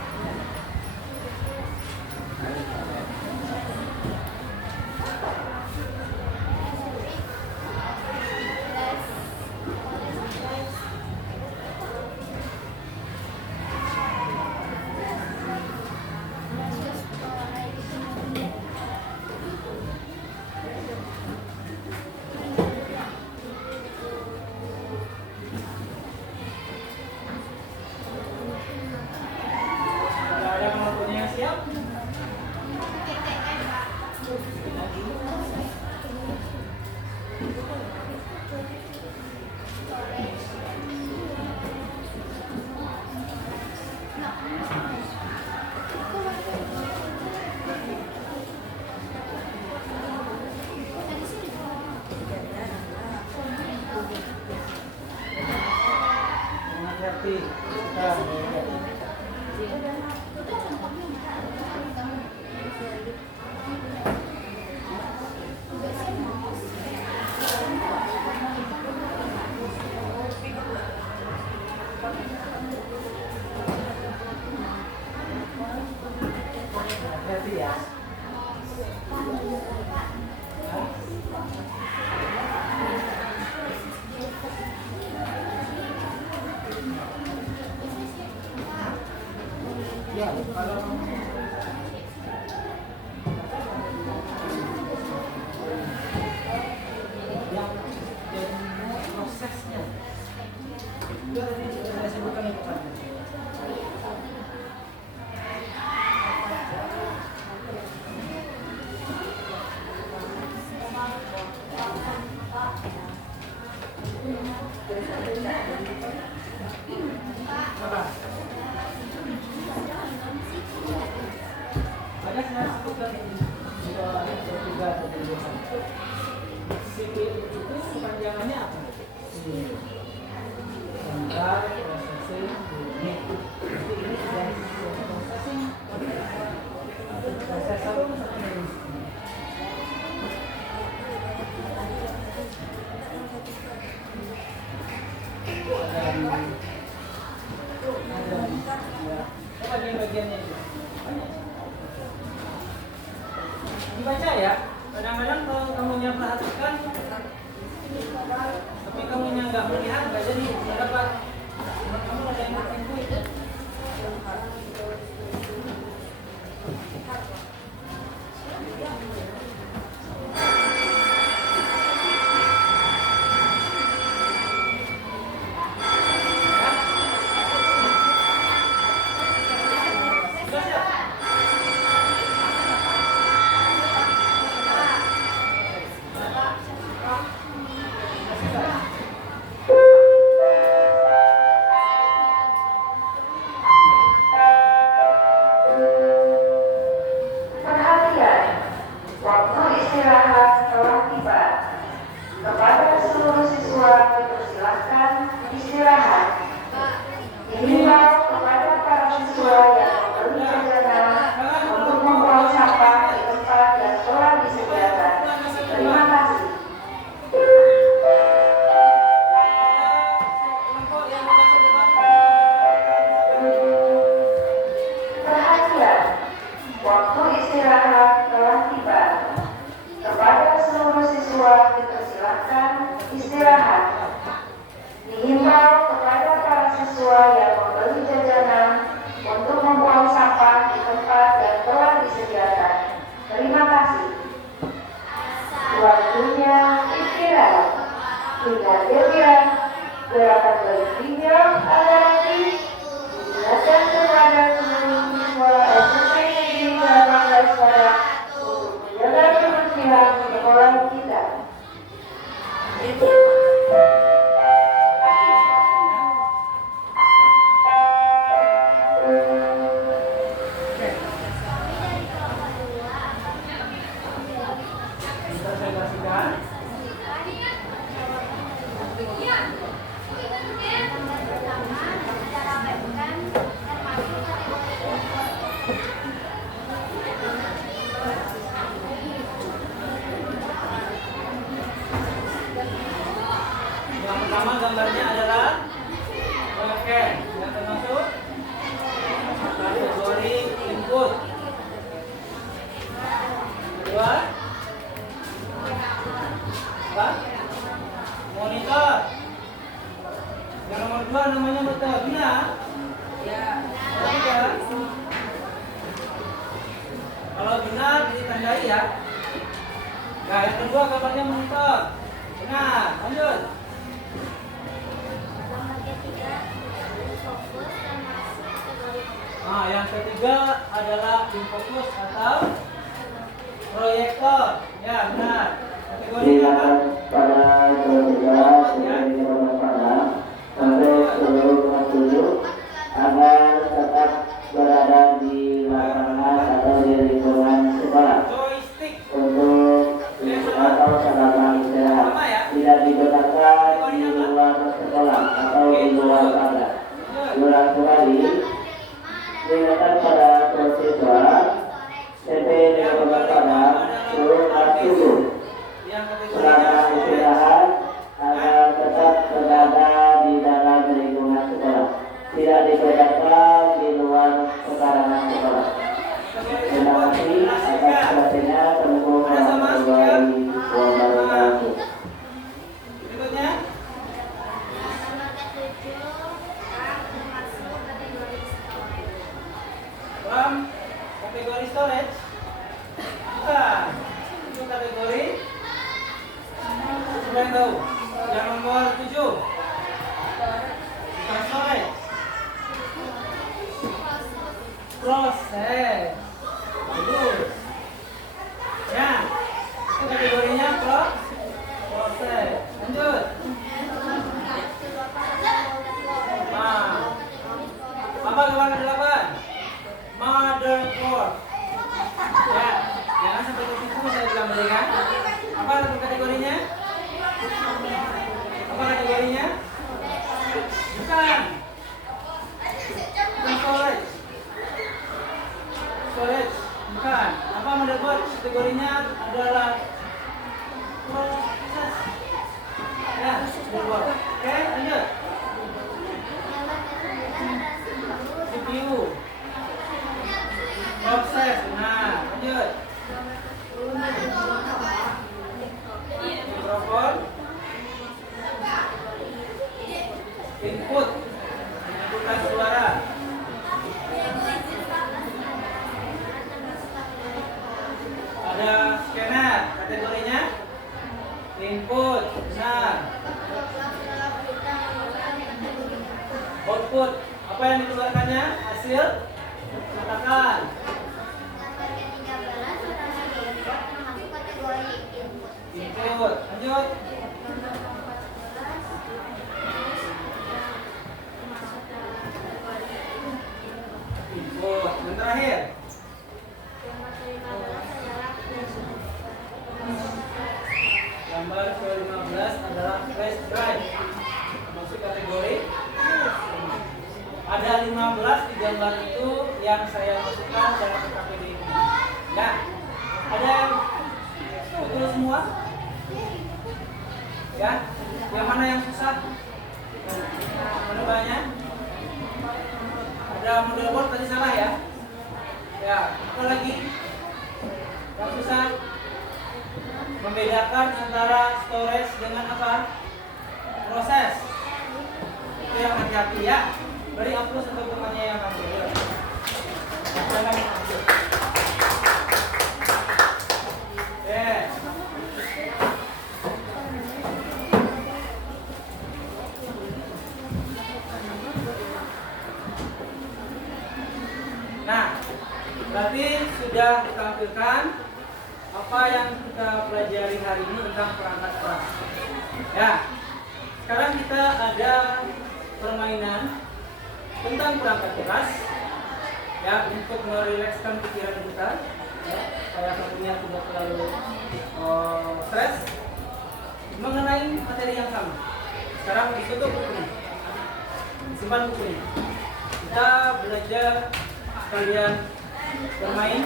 Ada nomornya yang siap? Hati-hati. Hati-hati ya. Ya, kalau yang prosesnya itu tadi saya sebutkan itu kan. Apa? Banyak saya sebutkan tiga CPU itu kepanjangannya apa? Central Processing Unit. Jadi ini dari processing prosesor bagian-bagiannya itu dibaca ya. Kadang-kadang kalau kamunya perhatikan, tapi kamunya nggak melihat, nggak jadi nggak dapat. Kamu ada yang tertentu itu. Perhatian, waktu istirahat telah tiba. Kepada seluruh siswa dipersilahkan istirahat. Dihimbau kepada para siswa yang membeli jajanan untuk membuang sampah di tempat yang telah disediakan. Terima kasih. Perhatian, waktu istirahat telah tiba. Kepada seluruh siswa dipersilahkan istirahat. Dihimbau kepada para siswa yang membeli jajanan untuk membuang sampah di tempat yang telah disediakan. Terima kasih. Waktunya istirahat. Ingat ya, gerakan berikutnya adalah digunakan kepada seluruh siswa SMP Negeri 18 Padang untuk menjaga kebersihan sekolah kita. Yang pertama gambarnya adalah oke, yang termasuk kategori input. Kedua, apa? Monitor. Yang nomor 2 namanya betul, benar? Ya. Kalau benar ditandai ya. Nah, yang kedua gambarnya monitor. Benar, lanjut. Nah, yang ketiga adalah infocus atau proyektor. Ya, benar. Kategorinya apa? Silakan pada keluarga sebagai bermanfaat sampai seluruh waktu agar tetap berada di lapangan atau di lingkungan sekolah Joystick. untuk atau selama istirahat Sama ya? tidak digunakan di luar sekolah atau di luar kelas. Ulang kembali diingatkan pada siswa SMP Negeri Padang seluruh waktu Yang selama kategorinya istirahat agar tetap berada di dalam lingkungan sekolah, tidak digunakan di luar pekarangan sekolah. Terima kasih atas perhatiannya. Assalamualaikum warahmatullahi wabarakatuh. berikutnya. Dalam kategori storage, bukan. Itu kategori sudah tahu. Yang nomor 7 bukan storage, proses. Bagus. Ya, itu kategorinya proses. Lanjut. Nah, apa gambar ke-8? Motherboard. Ya, jangan sampai ke situ saya bilang tadi kan. Apa kategorinya? Apa kategorinya? Bukan. Bukan storage. Storage, bukan. Apa motherboard? Kategorinya adalah proses. Ya, motherboard. Oke, lanjut. CPU. Proses. Nah, lanjut. output. Apa yang dikeluarkannya? Hasil. Katakan. Gambar ke-13 adalah input termasuk kategori input. Input. Lanjut. Gambar ke-14 termasuk dalam kategori Input. Yang terakhir. gambar ke-15 adalah flash. Gambar ke-15 adalah flash drive. Masuk kategori. Ada 15 di gambar itu yang saya masukkan dalam KPD ini. Ya. Ada yang betul semua? Ya. Yang mana yang susah? Menebaknya? Ada model board tadi salah ya? Ya. Apa lagi? Yang susah? Membedakan antara storage dengan apa? Proses. Itu yang hati-hati ya. Beri aplaus untuk temannya yang ambil. Jangan ambil. Nah, berarti sudah ditampilkan apa yang kita pelajari hari ini tentang perangkat keras. Ya, sekarang kita ada permainan tentang perangkat keras, ya, untuk merilekskan pikiran kita, ya, supaya tentunya tidak terlalu stres mengenai materi yang sama. Sekarang ditutup bukunya, disimpan bukunya. Kita belajar kalian bermain.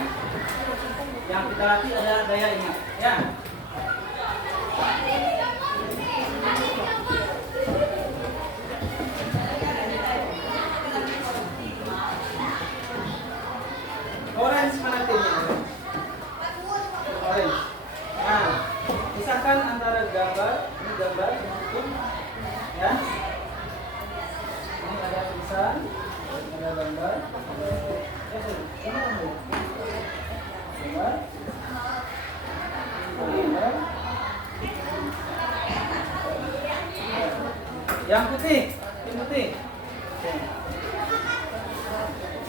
Yang kita latih adalah daya ingat, ya. Orange mana timnya? Orange. Nah, pisahkan antara gambar, ini gambar, ya. Ini ada tulisan, ada gambar, yang putih, tim putih.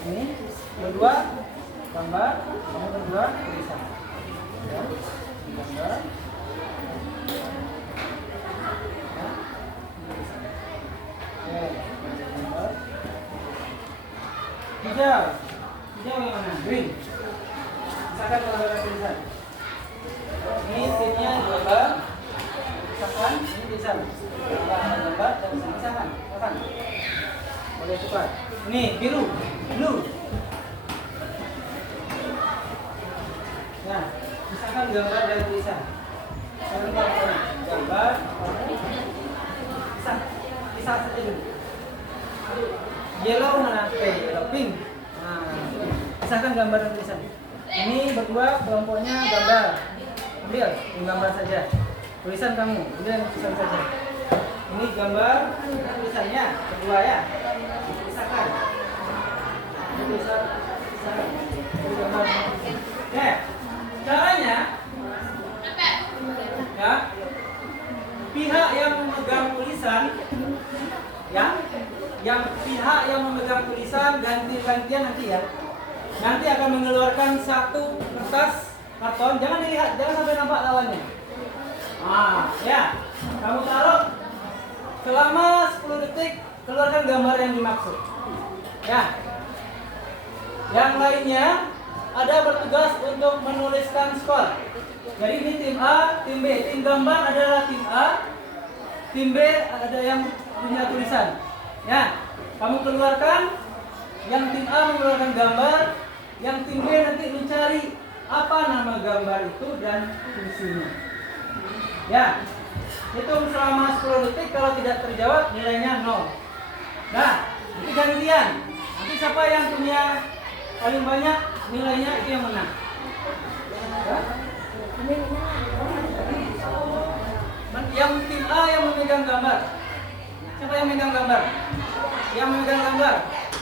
Ini berdua gambar, kamu berdua tulisan. Ya, gambar. Ya, tulisan. Oke, gambar. Hijau, hijau yang mana? Green. Misalkan kalau ada tulisan. Ini timnya gambar. Misalkan ini tulisan. Gambar dan misalkan. Boleh cepat. Ini biru, blue. Nah, misalkan gambar dan tulisan. Sekarang gambar, pisah saja dulu. Yellow mana? Yellow, pink. Nah, pisahkan gambar dan tulisan. Ini berdua kelompoknya gambar. Ambil, gambar saja. Tulisan kamu, ambil yang tulisan saja. Ini gambar tulisannya berdua ya. Pisahkan. Ini tulisan, pisahkan. Ini gambar. Oke. Caranya, ya, pihak yang memegang tulisan, ya, yang pihak yang memegang tulisan ganti-gantian nanti ya, nanti akan mengeluarkan satu kertas karton. Jangan dilihat, jangan sampai nampak lawannya. Ah, ya, kamu taruh selama 10 detik, keluarkan gambar yang dimaksud. Ya, yang lainnya ada bertugas untuk menuliskan skor. Jadi ini tim A, tim B. Tim gambar adalah tim A, tim B ada yang punya tulisan. Ya, kamu keluarkan. Yang tim A mengeluarkan gambar, yang tim B nanti mencari apa nama gambar itu dan fungsinya. Ya, hitung selama 10 detik. Kalau tidak terjawab nilainya 0. Nah, itu gantian. Nanti siapa yang punya paling banyak nilainya itu yang menang. Ya? Yang tim A yang memegang gambar. Siapa yang memegang gambar? Yang memegang gambar.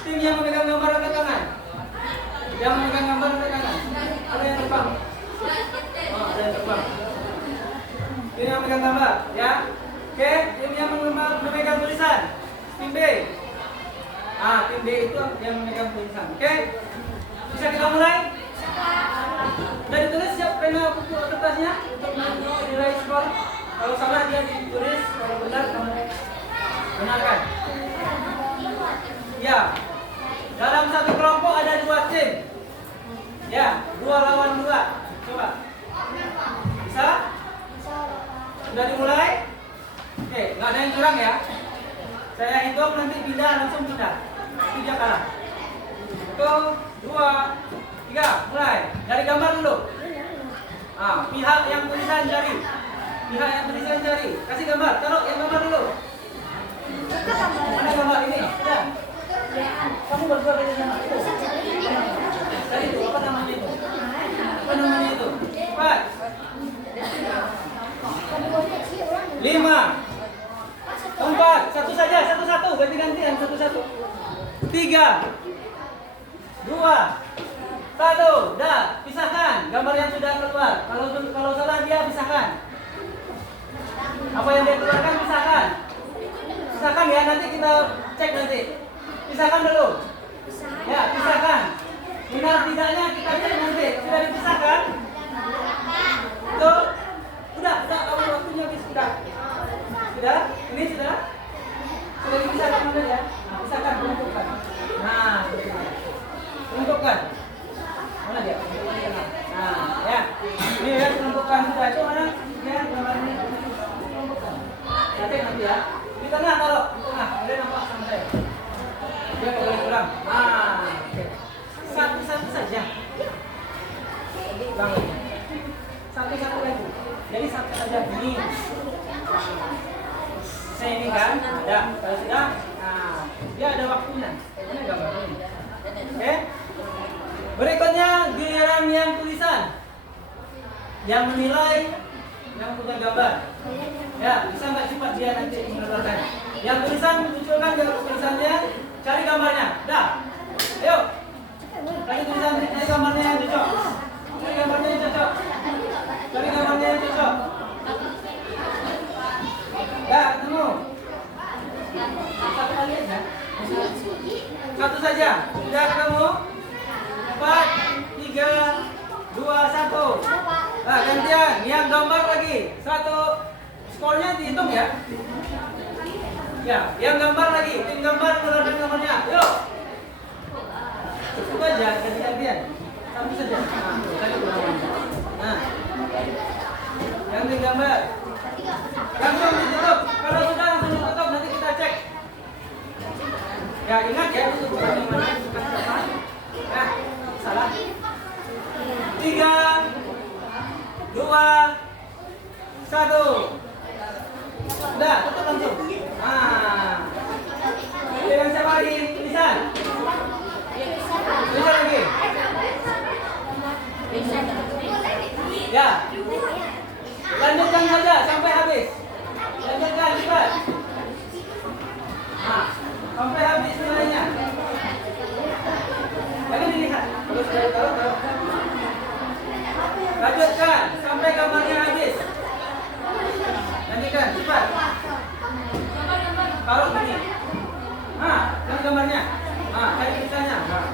Tim yang memegang gambar angkat tangan. Yang memegang gambar angkat tangan. Ada yang terbang? Oh, ada yang terbang. Tim yang memegang gambar, ya. Oke, tim yang memegang tulisan. Tim B. Tim D itu yang memegang tulisan. Oke? Bisa kita mulai? Sudah ditulis siap pena buku kertasnya untuk nilai skor. Kalau salah dia ditulis, kalau benar kamu benarkan. Ya. Dalam satu kelompok ada 2 tim. Ya, 2 lawan 2. Coba. Bisa? Sudah dimulai? Oke, nggak ada yang curang ya. Saya hitung nanti pindah, langsung pindah. 3 kalah. 1, 2, 3, mulai. Dari gambar dulu. Pihak yang tulisan cari. Pihak yang tulisan cari. Kasih gambar, taruh yang gambar dulu. Mana gambar ini? Ya. Kamu berdua dari sana. Tadi itu apa namanya itu? Apa namanya itu? 4, 5, 4, satu saja, satu-satu, ganti-gantian, satu-satu. 3, 2, 1, dah, pisahkan gambar yang sudah keluar. Kalau salah dia pisahkan. Apa yang dia keluarkan pisahkan. Pisahkan ya, nanti kita cek nanti. Pisahkan dulu. Ya, pisahkan. Benar tidaknya kita cek nanti. Sudah dipisahkan? Itu udah, kamu waktunya habis sudah. Sudah? Ini sudah? Sudah dipisahkan mana ya? Pisahkan, tentukan. Nah, tentukan. Mana dia? Nah, ya. Ini ya tentukan sudah. Itu mana? Ya, gambarnya. Tentukan. Cek nanti ya. Di tengah taruh, di tengah. Boleh nampak sama saya. Dia nggak boleh kurang. Nah, satu-satu saja. Bangun. Satu-satu lagi. Jadi satu saja ini. Saya ini kan ada. Kalau sudah, nah dia ada waktunya. Ini gambarnya. Oke. Berikutnya giliran yang tulisan. Yang menilai, yang punya gambar. Ya, bisa nggak cepat dia nanti mengeluarkan. Yang tulisan munculkan tulisannya, cari gambarnya. Dah. Ayo. Cari tulisan, cari gambarnya yang cocok. Cari gambarnya yang cocok. Cari gambarnya yang cocok. Dah, ketemu. Satu kali aja. Satu saja. Sudah ketemu? 4, 3, 2, 1. Nah, gantian. Yang gambar lagi. 1. Skornya dihitung ya. Ya, yang gambar lagi. Tim gambar keluarkan gambarnya. Yuk. Cukup aja, ganti-gantian. Satu saja. Nah, yang tim gambar. Langsung ditutup. Kalau sudah langsung ditutup, nanti kita cek. Ya, ingat ya, itu bukan yang mana, bukan depan. Nah, salah. 3, 2, 1. Udah, tutup langsung. Nah, yang siapa lagi? Tulisan. Tulisan lagi. Ya. Lanjutkan saja sampai habis. Lanjutkan cepat. Nah, sampai habis nilainya. Jangan dilihat. Terus taruh. Lanjutkan sampai gambarnya habis. Lanjutkan cepat. Taruh begini. Nah, yang gambarnya. Nah, cari tulisannya. Nah.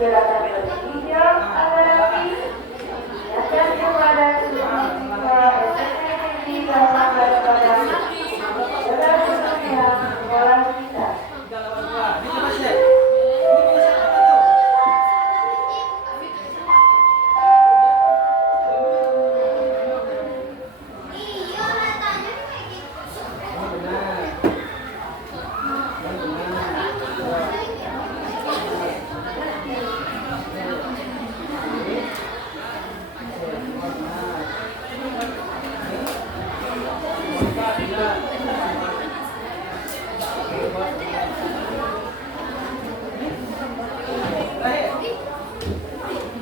gerakan berjinjang antara kaki, ingatkan kepada siswa SMP sama daripada saudara-saudara yang sekolah kita. 382. Ini coba cek. Ini punya siapa tahu?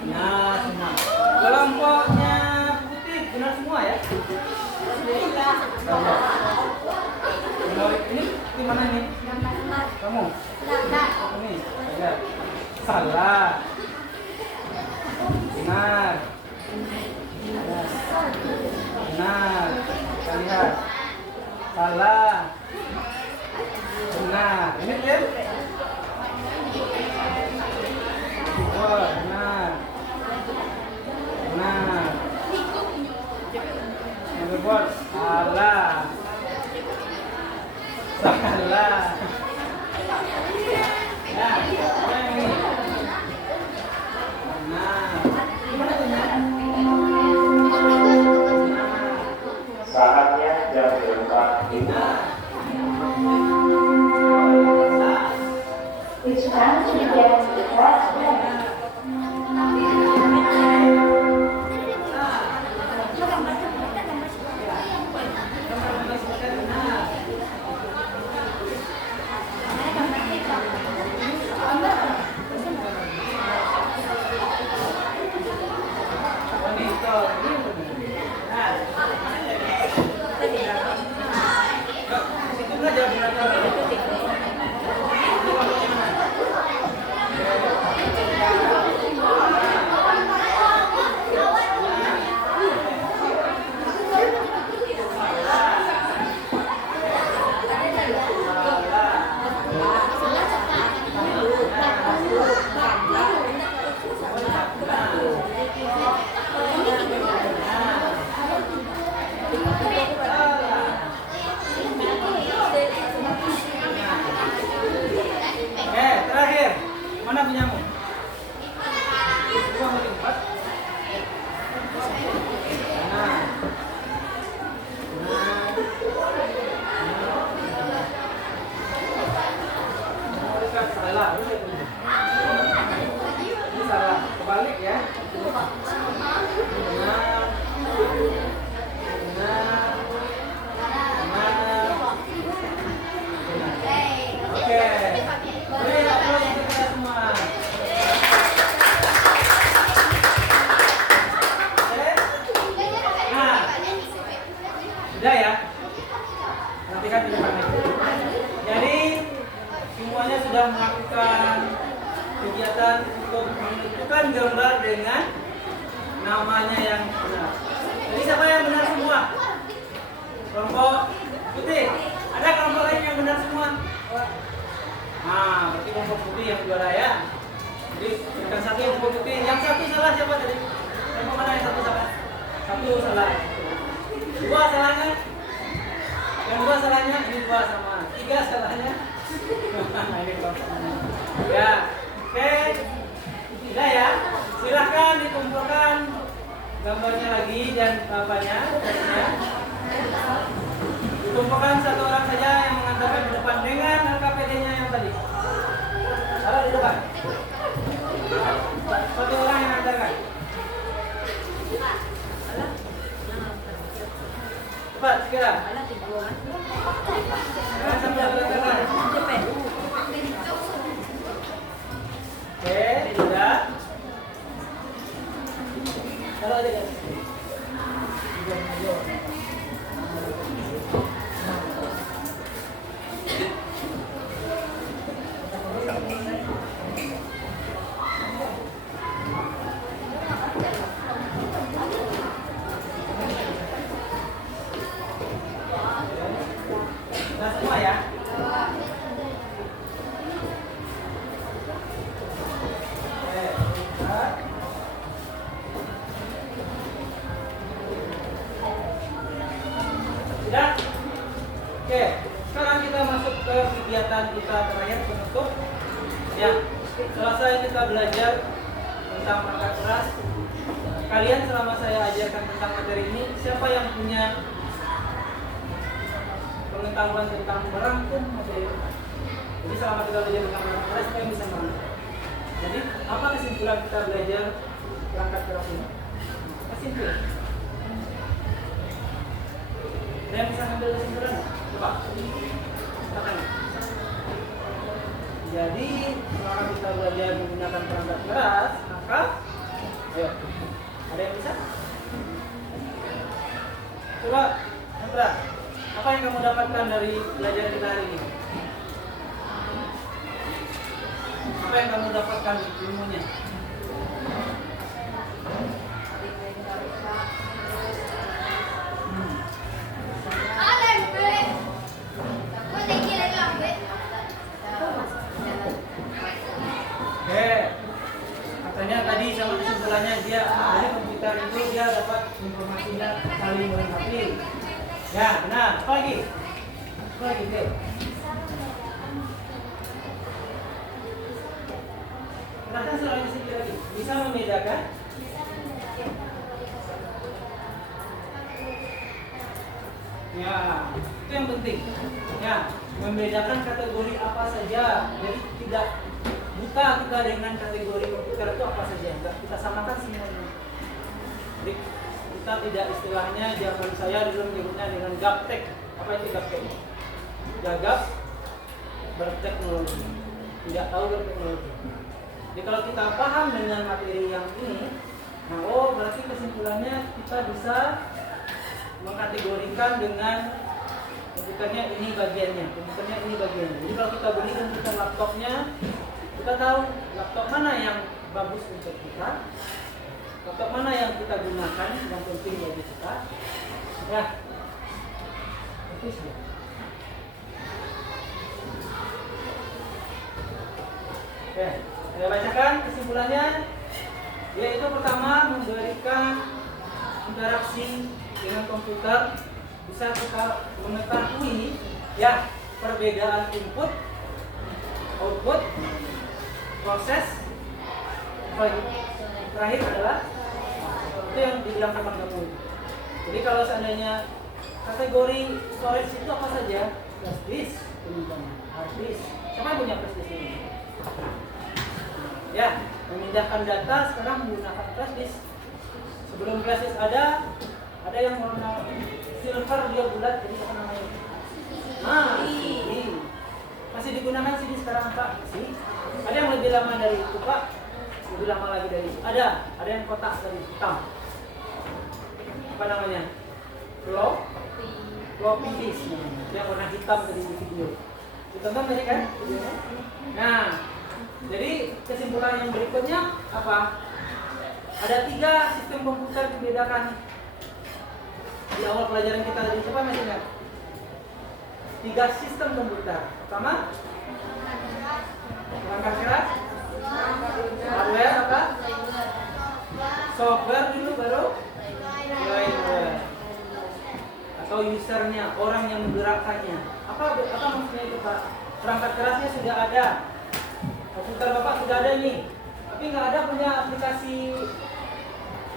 Nah, semua. Kelompoknya putih benar semua ya? Ini di mana ini? Kamu? Ini. Ya. Salah. Benar. Benar. Kita lihat. Salah. Benar. Ini clear? Oh, benar. Benar. Nomor bot. Salah. Salah. Ya, yang ini. Benar. Gimana tuh? Saatnya jam 4. Benar. It's time to begin the class day. Terakhir, mana punyamu? Dua kali 4. Nah. Salah. Ini salah. Kebalik ya. Benar. Benar. Oke. Beri aplaus untuk kita semua. Nah, sudah ya. Perhatikan di depan itu. Jadi semuanya sudah melakukan kegiatan untuk menentukan gambar dengan namanya yang benar. Jadi siapa yang benar semua? Kelompok putih. Ada kelompok lain yang benar semua? Nah, berarti kelompok putih yang juara ya. Jadi berikan satu yang kelompok putih. Yang satu salah siapa tadi? Kelompok mana yang satu salah? Satu salah. Dua salahnya? Yang dua salahnya? Ini dua sama. Tiga salahnya? Nah, ini kelompok mana? Ya, oke. Sudah ya. Silahkan dikumpulkan gambarnya lagi dan apanya? Dikumpulkan satu orang saja yang mengantarkan di depan dengan LKPD-nya yang tadi. Salah di depan. Satu orang yang mengantarkan. Cepat, segera. Jangan sampai berantakan. Oke, sudah. Kalau ada kan? Nah, semua ya. Oke. belajar tentang perangkat keras. Kalian selama saya ajarkan tentang materi ini, siapa yang punya pengetahuan tentang merangkum materi? Jadi selama kita belajar tentang perangkat keras, kita bisa merangkum. Jadi apa kesimpulan kita belajar perangkat keras ini? Kesimpulan. Ada yang bisa ngambil kesimpulan? Coba. Katakan. Jadi selama kita belajar menggunakan perangkat keras, maka ayo, ada yang bisa? Coba, Hendra, apa yang kamu dapatkan dari pelajaran kita hari ini? Apa yang kamu dapatkan ilmunya? Katanya tadi sama kesimpulannya dia dari komputer itu dia dapat informasinya saling melengkapi. Ya, benar. Apa lagi? Apa lagi, Dek? Kenapa soal ini sedikit lagi? Bisa membedakan? Ya, itu yang penting. Ya, membedakan kategori apa saja. Jadi tidak buka kita dengan kategori komputer itu apa saja. Enggak kita samakan semuanya. Jadi kita tidak istilahnya zaman saya dulu menyebutnya dengan gaptek. Apa itu gaptek? Gagap berteknologi. Tidak tahu berteknologi. Jadi kalau kita paham dengan materi yang ini, nah berarti kesimpulannya kita bisa mengkategorikan dengan komputernya ini bagiannya, komputernya ini bagiannya. Jadi kalau kita beli komputer laptopnya, kita tahu laptop mana yang bagus untuk kita, laptop mana yang kita gunakan yang penting bagi kita. Ya, itu sih. Oke, saya bacakan kesimpulannya. Yaitu pertama, memberikan interaksi dengan komputer bisa kita mengetahui ya perbedaan input, output, proses. Terakhir adalah itu yang dibilang teman kamu. Jadi kalau seandainya kategori storage itu apa saja? Flash disk, hard disk. Siapa yang punya flash disk ini? Ya, memindahkan data sekarang menggunakan flash disk. Sebelum flash disk ada yang warna silver, dia bulat, jadi apa namanya? CD. Masih digunakan CD sekarang Pak? Masih. Ada yang lebih lama dari itu Pak? Lebih lama lagi dari itu. Ada yang kotak dari hitam. Apa namanya? Floppy disk. Yang warna hitam tadi di video. Ditonton tadi kan? Nah, jadi kesimpulan yang berikutnya apa? Ada 3 sistem komputer dibedakan di awal pelajaran kita tadi. Siapa masih ingat? 3 sistem komputer. Pertama, perangkat keras, hardware apa? Software dulu baru firmware. Atau usernya, orang yang menggerakkannya. Apa maksudnya itu Pak? Perangkat kerasnya sudah ada, komputer Bapak sudah ada nih, tapi nggak ada punya aplikasi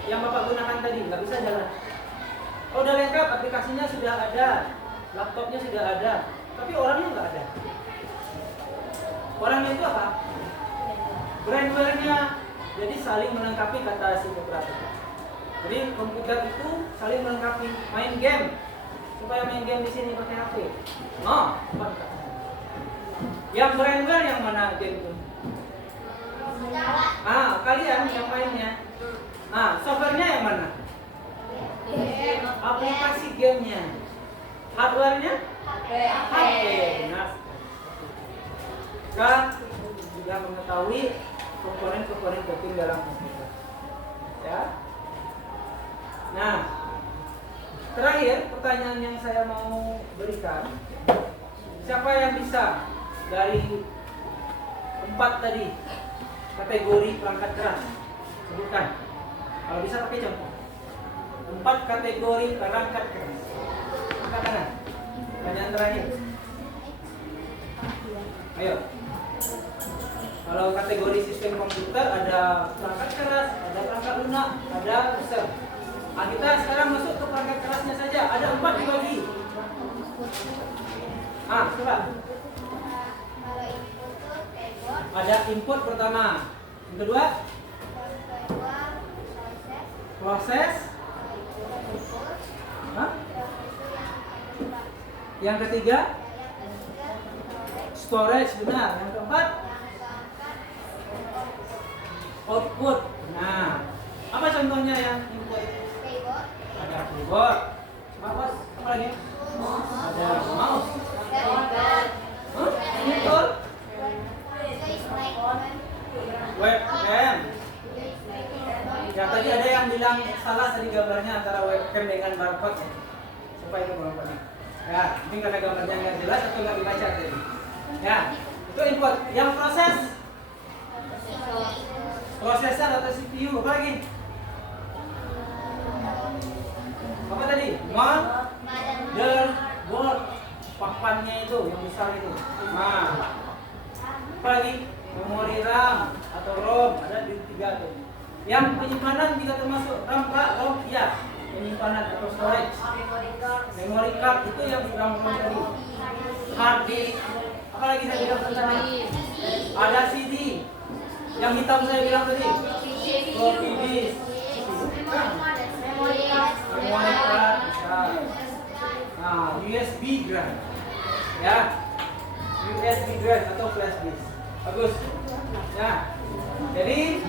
yang Bapak gunakan tadi, nggak bisa jalan. Oh, udah lengkap, aplikasinya sudah ada, laptopnya sudah ada, tapi orangnya nggak ada. Orangnya itu apa? Firmware-nya. Jadi saling melengkapi kata si operator. Jadi komputer itu saling melengkapi. Main game, supaya main game di sini pakai HP. No, bukan. Yang firmware yang mana game itu? Kalian yang mainnya. Softwarenya yang mana? Aplikasi gamenya. Hardwarenya? HP. Benar. Kita juga mengetahui komponen-komponen penting dalam komputer. Ya. Nah, terakhir pertanyaan yang saya mau berikan, siapa yang bisa dari 4 tadi kategori perangkat keras? Sebutkan. Kalau bisa pakai contoh. 4 kategori perangkat keras. Angkat tangan. Pertanyaan terakhir. Ayo. Kalau kategori sistem komputer ada perangkat keras, ada perangkat lunak, ada user. Nah, kita sekarang masuk ke perangkat kerasnya saja. Ada 4 dibagi. Coba. Kalau input tuh keyboard, Ada input pertama. Yang kedua, kedua proses. proses, input, Hah? itu Yang ketiga, yang ketiga storage. storage, Benar. Yang keempat, yang keempat output. Nah, apa contohnya yang input? keyboard, Ada keyboard. Apa lagi? Ada mouse. Ini betul? Webcam. Ya tadi ada yang bilang salah tadi gambarnya antara webcam dengan barcode. Supaya itu kelompoknya. Ya, mungkin karena gambarnya nggak jelas atau nggak dibaca tadi. Ya, itu input. Yang proses, prosesor atau CPU. Apa lagi? Apa tadi? Motherboard. Papannya itu yang besar itu. Nah, apa lagi? Memori RAM atau ROM ada di 3 tuh. Yang penyimpanan juga termasuk RAM, Pak, ROM, iya. Penyimpanan atau storage. Memory card itu yang RAM tadi. Hard disk. Apa lagi saya bilang tadi? Ada CD. Yang hitam saya bilang tadi. Floppy disk. Memory card. Nah, USB drive. Ya. USB drive atau flash disk. Bagus. Ya. Jadi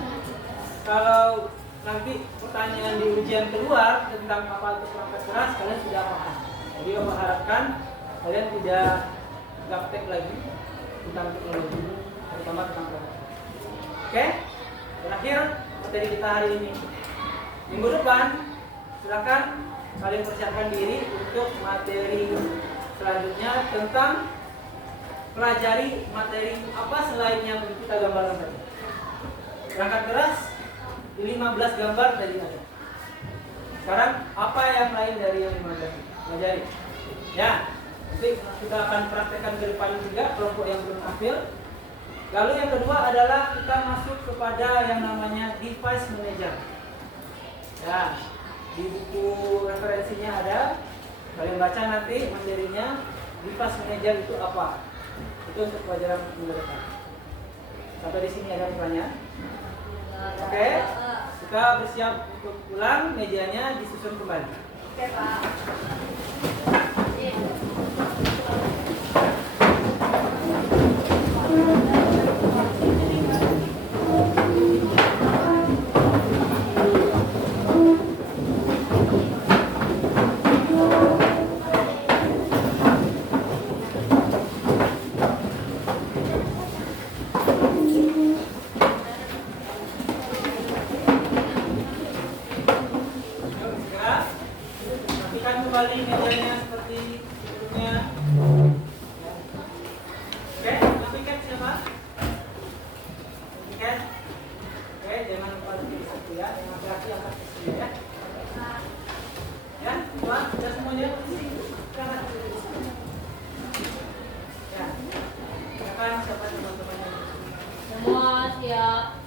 kalau nanti pertanyaan di ujian keluar tentang apa itu perangkat keras, kalian sudah paham. Jadi Bapak harapkan kalian tidak gaptek lagi tentang teknologi, terutama tentang perangkat. Oke? Terakhir materi kita hari ini. Minggu depan silakan kalian persiapkan diri untuk materi selanjutnya tentang pelajari materi apa selain yang kita gambarkan tadi. Perangkat keras di 15 gambar tadi ada. Sekarang apa yang lain dari yang 15? Pelajari. Ya, nanti kita akan praktekkan ke depan juga kelompok yang belum tampil. Lalu yang kedua adalah kita masuk kepada yang namanya device manager. Ya, di buku referensinya ada. Kalian baca nanti materinya device manager itu apa. Itu untuk pelajaran minggu depan. Sampai di sini ada pertanyaan? Oke, kita bersiap untuk pulang. Mejanya disusun kembali. Oke, Pak. Rapikan kembali mejanya seperti sebelumnya. Oke, rapikan siapa? Rapikan. Oke, jangan lupa bikin satu ya. Yang laki-laki angkat ke sini ya. Ya, Pak, sudah semuanya posisi. Silakan. Ya. Silakan siapa teman-temannya. semua siap.